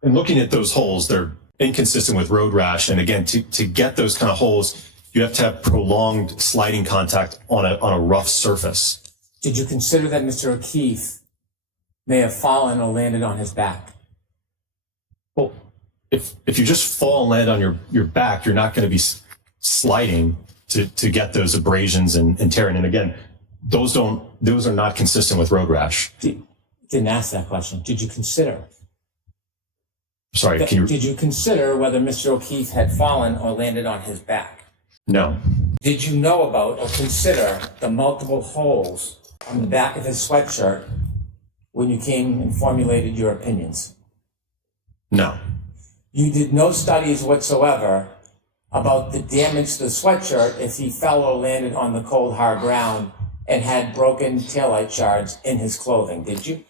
in looking at those holes, they're inconsistent with road rash. And again, to get those kind of holes, you have to have prolonged sliding contact on a rough surface. Did you consider that Mr. O'Keefe may have fallen or landed on his back? Well, if you just fall and land on your back, you're not going to be sliding to get those abrasions and tearing. And again, those are not consistent with road rash. Didn't ask that question. Did you consider? Sorry, Did you consider whether Mr. O'Keefe had fallen or landed on his back? No. Did you know about or consider the multiple holes on the back of his sweatshirt when you came and formulated your opinions? No. You did no studies whatsoever about the damage to the sweatshirt if he fell or landed on the cold, hard ground and had broken taillight shards in his clothing, did you?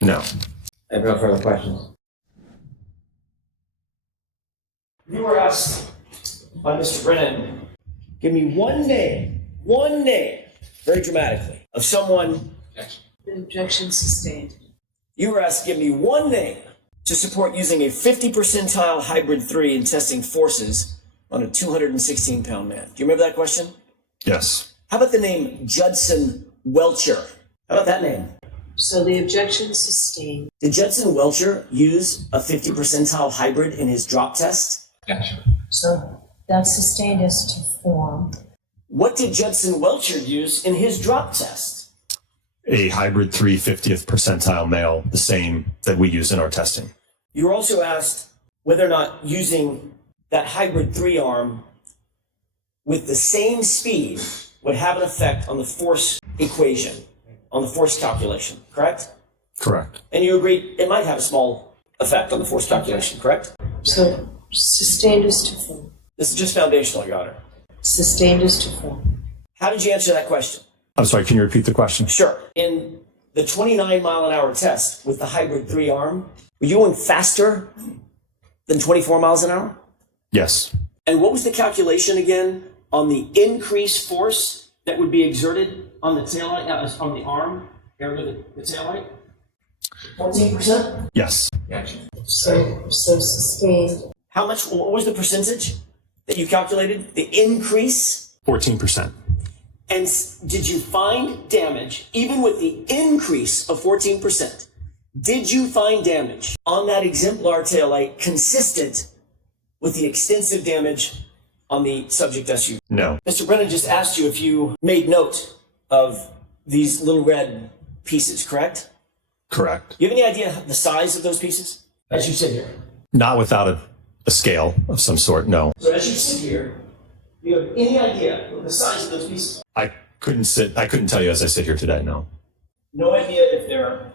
No. I have no further questions. You were asked by Mr. Brennan, give me one name, very dramatically, of someone. The objection sustained. You were asked to give me one name to support using a 50 percentile hybrid 3 in testing forces on a 216-pound man. Do you remember that question? Yes. How about the name Judson Welcher? How about that name? So the objection sustained. Did Judson Welcher use a 50 percentile hybrid in his drop test? So that's sustained as to form. What did Judson Welcher use in his drop test? A hybrid 3 50th percentile male, the same that we use in our testing. You were also asked whether or not using that hybrid 3 arm with the same speed would have an effect on the force equation, on the force calculation, correct? Correct. And you agreed it might have a small effect on the force calculation, correct? So sustained as to form. This is just foundational, Your Honor. Sustained as to form. How did you answer that question? I'm sorry, can you repeat the question? Sure. In the 29-mile-an-hour test with the hybrid 3 arm, were you going faster than 24 miles an hour? Yes. And what was the calculation again on the increased force that would be exerted on the taillight, on the arm, area of the taillight? 14%? Yes. So sustained. How much, what was the percentage that you calculated? The increase? 14%. And did you find damage, even with the increase of 14%, did you find damage on that exemplar taillight consistent with the extensive damage on the subject SUV? No. Mr. Brennan just asked you if you made note of these little red pieces, correct? Correct. Do you have any idea the size of those pieces as you sit here? Not without a scale of some sort, no. So as you sit here, do you have any idea what the size of those pieces are? I couldn't tell you as I sit here today, no. No idea if they're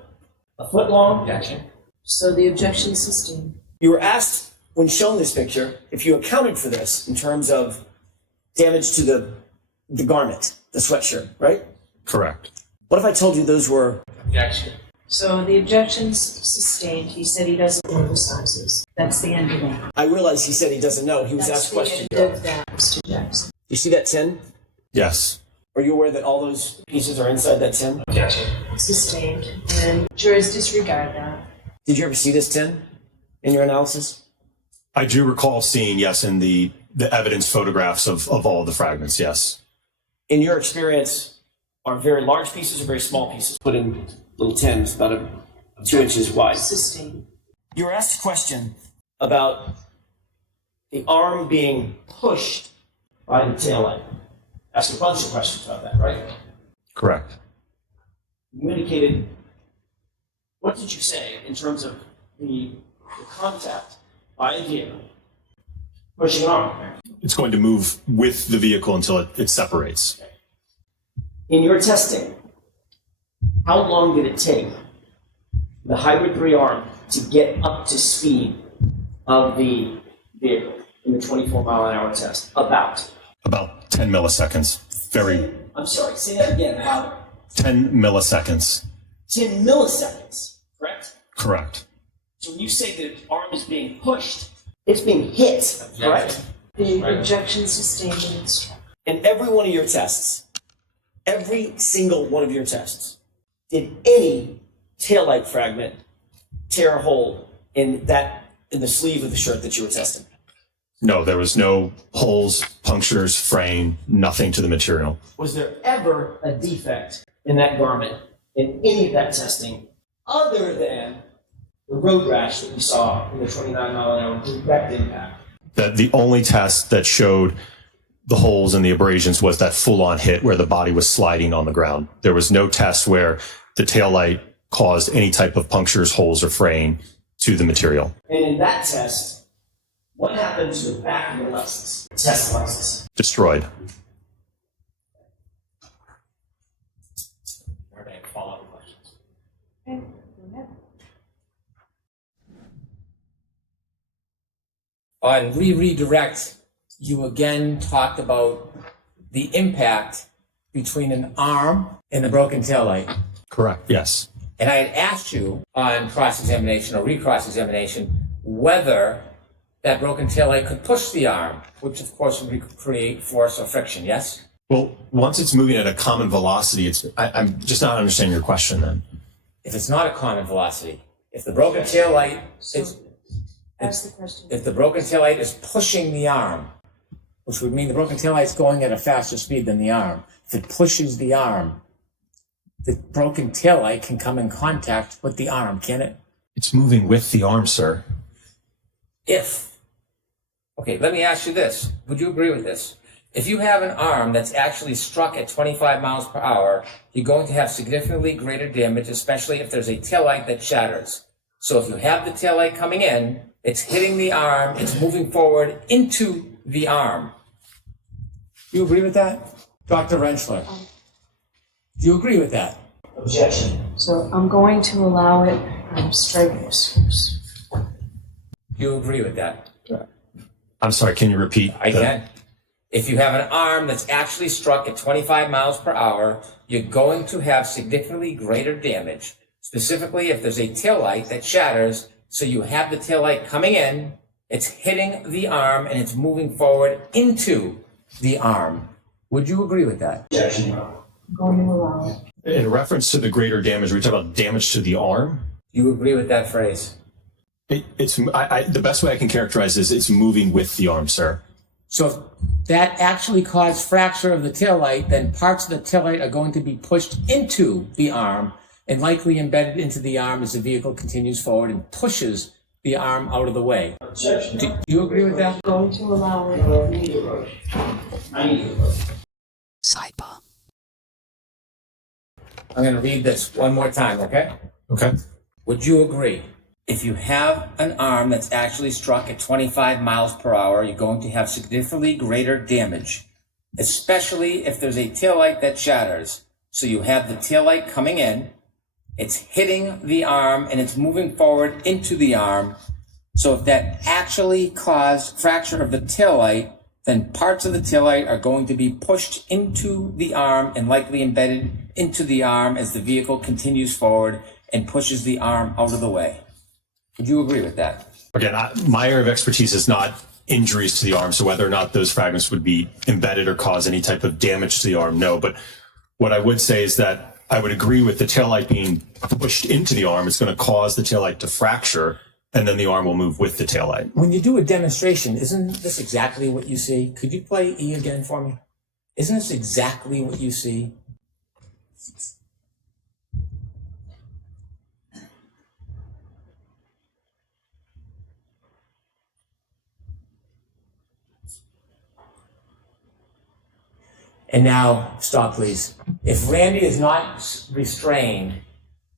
a foot long? Gotcha. So the objection sustained. You were asked, when shown this picture, if you accounted for this in terms of damage to the garment, the sweatshirt, right? Correct. What if I told you those were... Objection. So the objection's sustained. He said he doesn't know the sizes. That's the end of that. I realize he said he doesn't know. He was asked a question. That's the end of that, Mr. Jackson. You see that tin? Yes. Are you aware that all those pieces are inside that tin? Sustained. And jurors disregard that. Did you ever see this tin in your analysis? I do recall seeing, yes, in the evidence photographs of all the fragments, yes. In your experience, are very large pieces or very small pieces put in little tins about 2 inches wide? Sustained. You were asked a question about the arm being pushed by the taillight. Asked a bunch of questions about that, right? Correct. You indicated, what did you say in terms of the contact by a vehicle pushing an arm? It's going to move with the vehicle until it separates. In your testing, how long did it take the hybrid 3 arm to get up to speed of the vehicle in the 24-mile-an-hour test? About 10 milliseconds. I'm sorry, say that again. About 10 milliseconds. 10 milliseconds, correct? Correct. So when you say that the arm is being pushed, it's being hit, correct? The objection sustained and instructed. In every one of your tests, every single one of your tests, did any taillight fragment tear a hole in the sleeve of the shirt that you were testing? No, there was no holes, punctures, fraying, nothing to the material. Was there ever a defect in that garment in any of that testing other than the road rash that we saw in the 29-mile-an-hour direct impact? The only test that showed the holes and the abrasions was that full-on hit where the body was sliding on the ground. There was no test where the taillight caused any type of punctures, holes, or fraying to the material. And in that test, what happened to the back of the license, test license? Destroyed. Are there any follow-up questions? Okay, go ahead. On redirect, you again talked about the impact between an arm and the broken taillight. Correct. Yes. And I had asked you on cross-examination or recross-examination whether that broken taillight could push the arm, which of course would create force or friction, yes? Well, once it's moving at a common velocity, I'm just not understanding your question then. If it's not a common velocity, if the broken taillight is, Ask the question. if the broken taillight is pushing the arm, which would mean the broken taillight is going at a faster speed than the arm. If it pushes the arm, the broken taillight can come in contact with the arm, can it? It's moving with the arm, sir. Okay, let me ask you this. Would you agree with this? If you have an arm that's actually struck at 25 miles per hour, you're going to have significantly greater damage, especially if there's a taillight that shatters. So if you have the taillight coming in, it's hitting the arm, it's moving forward into the arm. You agree with that? Dr. Rentschler? Do you agree with that? Objection. So I'm going to allow it, strike this. You agree with that? I'm sorry, can you repeat? I can. If you have an arm that's actually struck at 25 miles per hour, you're going to have significantly greater damage, specifically if there's a taillight that shatters. So you have the taillight coming in, it's hitting the arm, and it's moving forward into the arm. Would you agree with that? Objection. I'm going to allow it. In reference to the greater damage, we talk about damage to the arm. You agree with that phrase? The best way I can characterize this, it's moving with the arm, sir. So if that actually caused fracture of the taillight, then parts of the taillight are going to be pushed into the arm and likely embedded into the arm as the vehicle continues forward and pushes the arm out of the way. Objection. Do you agree with that? I'm going to allow it. Sidebar. I'm going to read this one more time, okay? Okay. Would you agree? If you have an arm that's actually struck at 25 miles per hour, you're going to have significantly greater damage, especially if there's a taillight that shatters. So you have the taillight coming in, it's hitting the arm, and it's moving forward into the arm. So if that actually caused fracture of the taillight, then parts of the taillight are going to be pushed into the arm and likely embedded into the arm as the vehicle continues forward and pushes the arm out of the way. Would you agree with that? Again, my area of expertise is not injuries to the arm, so whether or not those fragments would be embedded or cause any type of damage to the arm, no. But what I would say is that I would agree with the taillight being pushed into the arm. It's going to cause the taillight to fracture, and then the arm will move with the taillight. When you do a demonstration, isn't this exactly what you see? Could you play E again for me? Isn't this exactly what you see? And now, stop please. If Randy is not restrained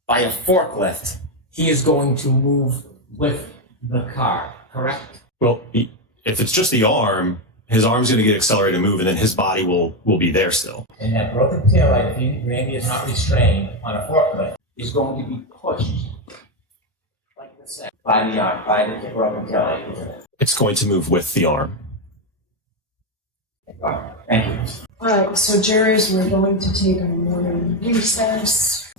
by a forklift, he is going to move with the car, correct? Well, if it's just the arm, his arm's going to get accelerated and move, and then his body will be there still. And that broken taillight, if Randy is not restrained on a forklift, is going to be pushed, like this, by the arm, by the broken taillight, isn't it? It's going to move with the arm. Thank you. All right, so juries, we're going to take a morning recess.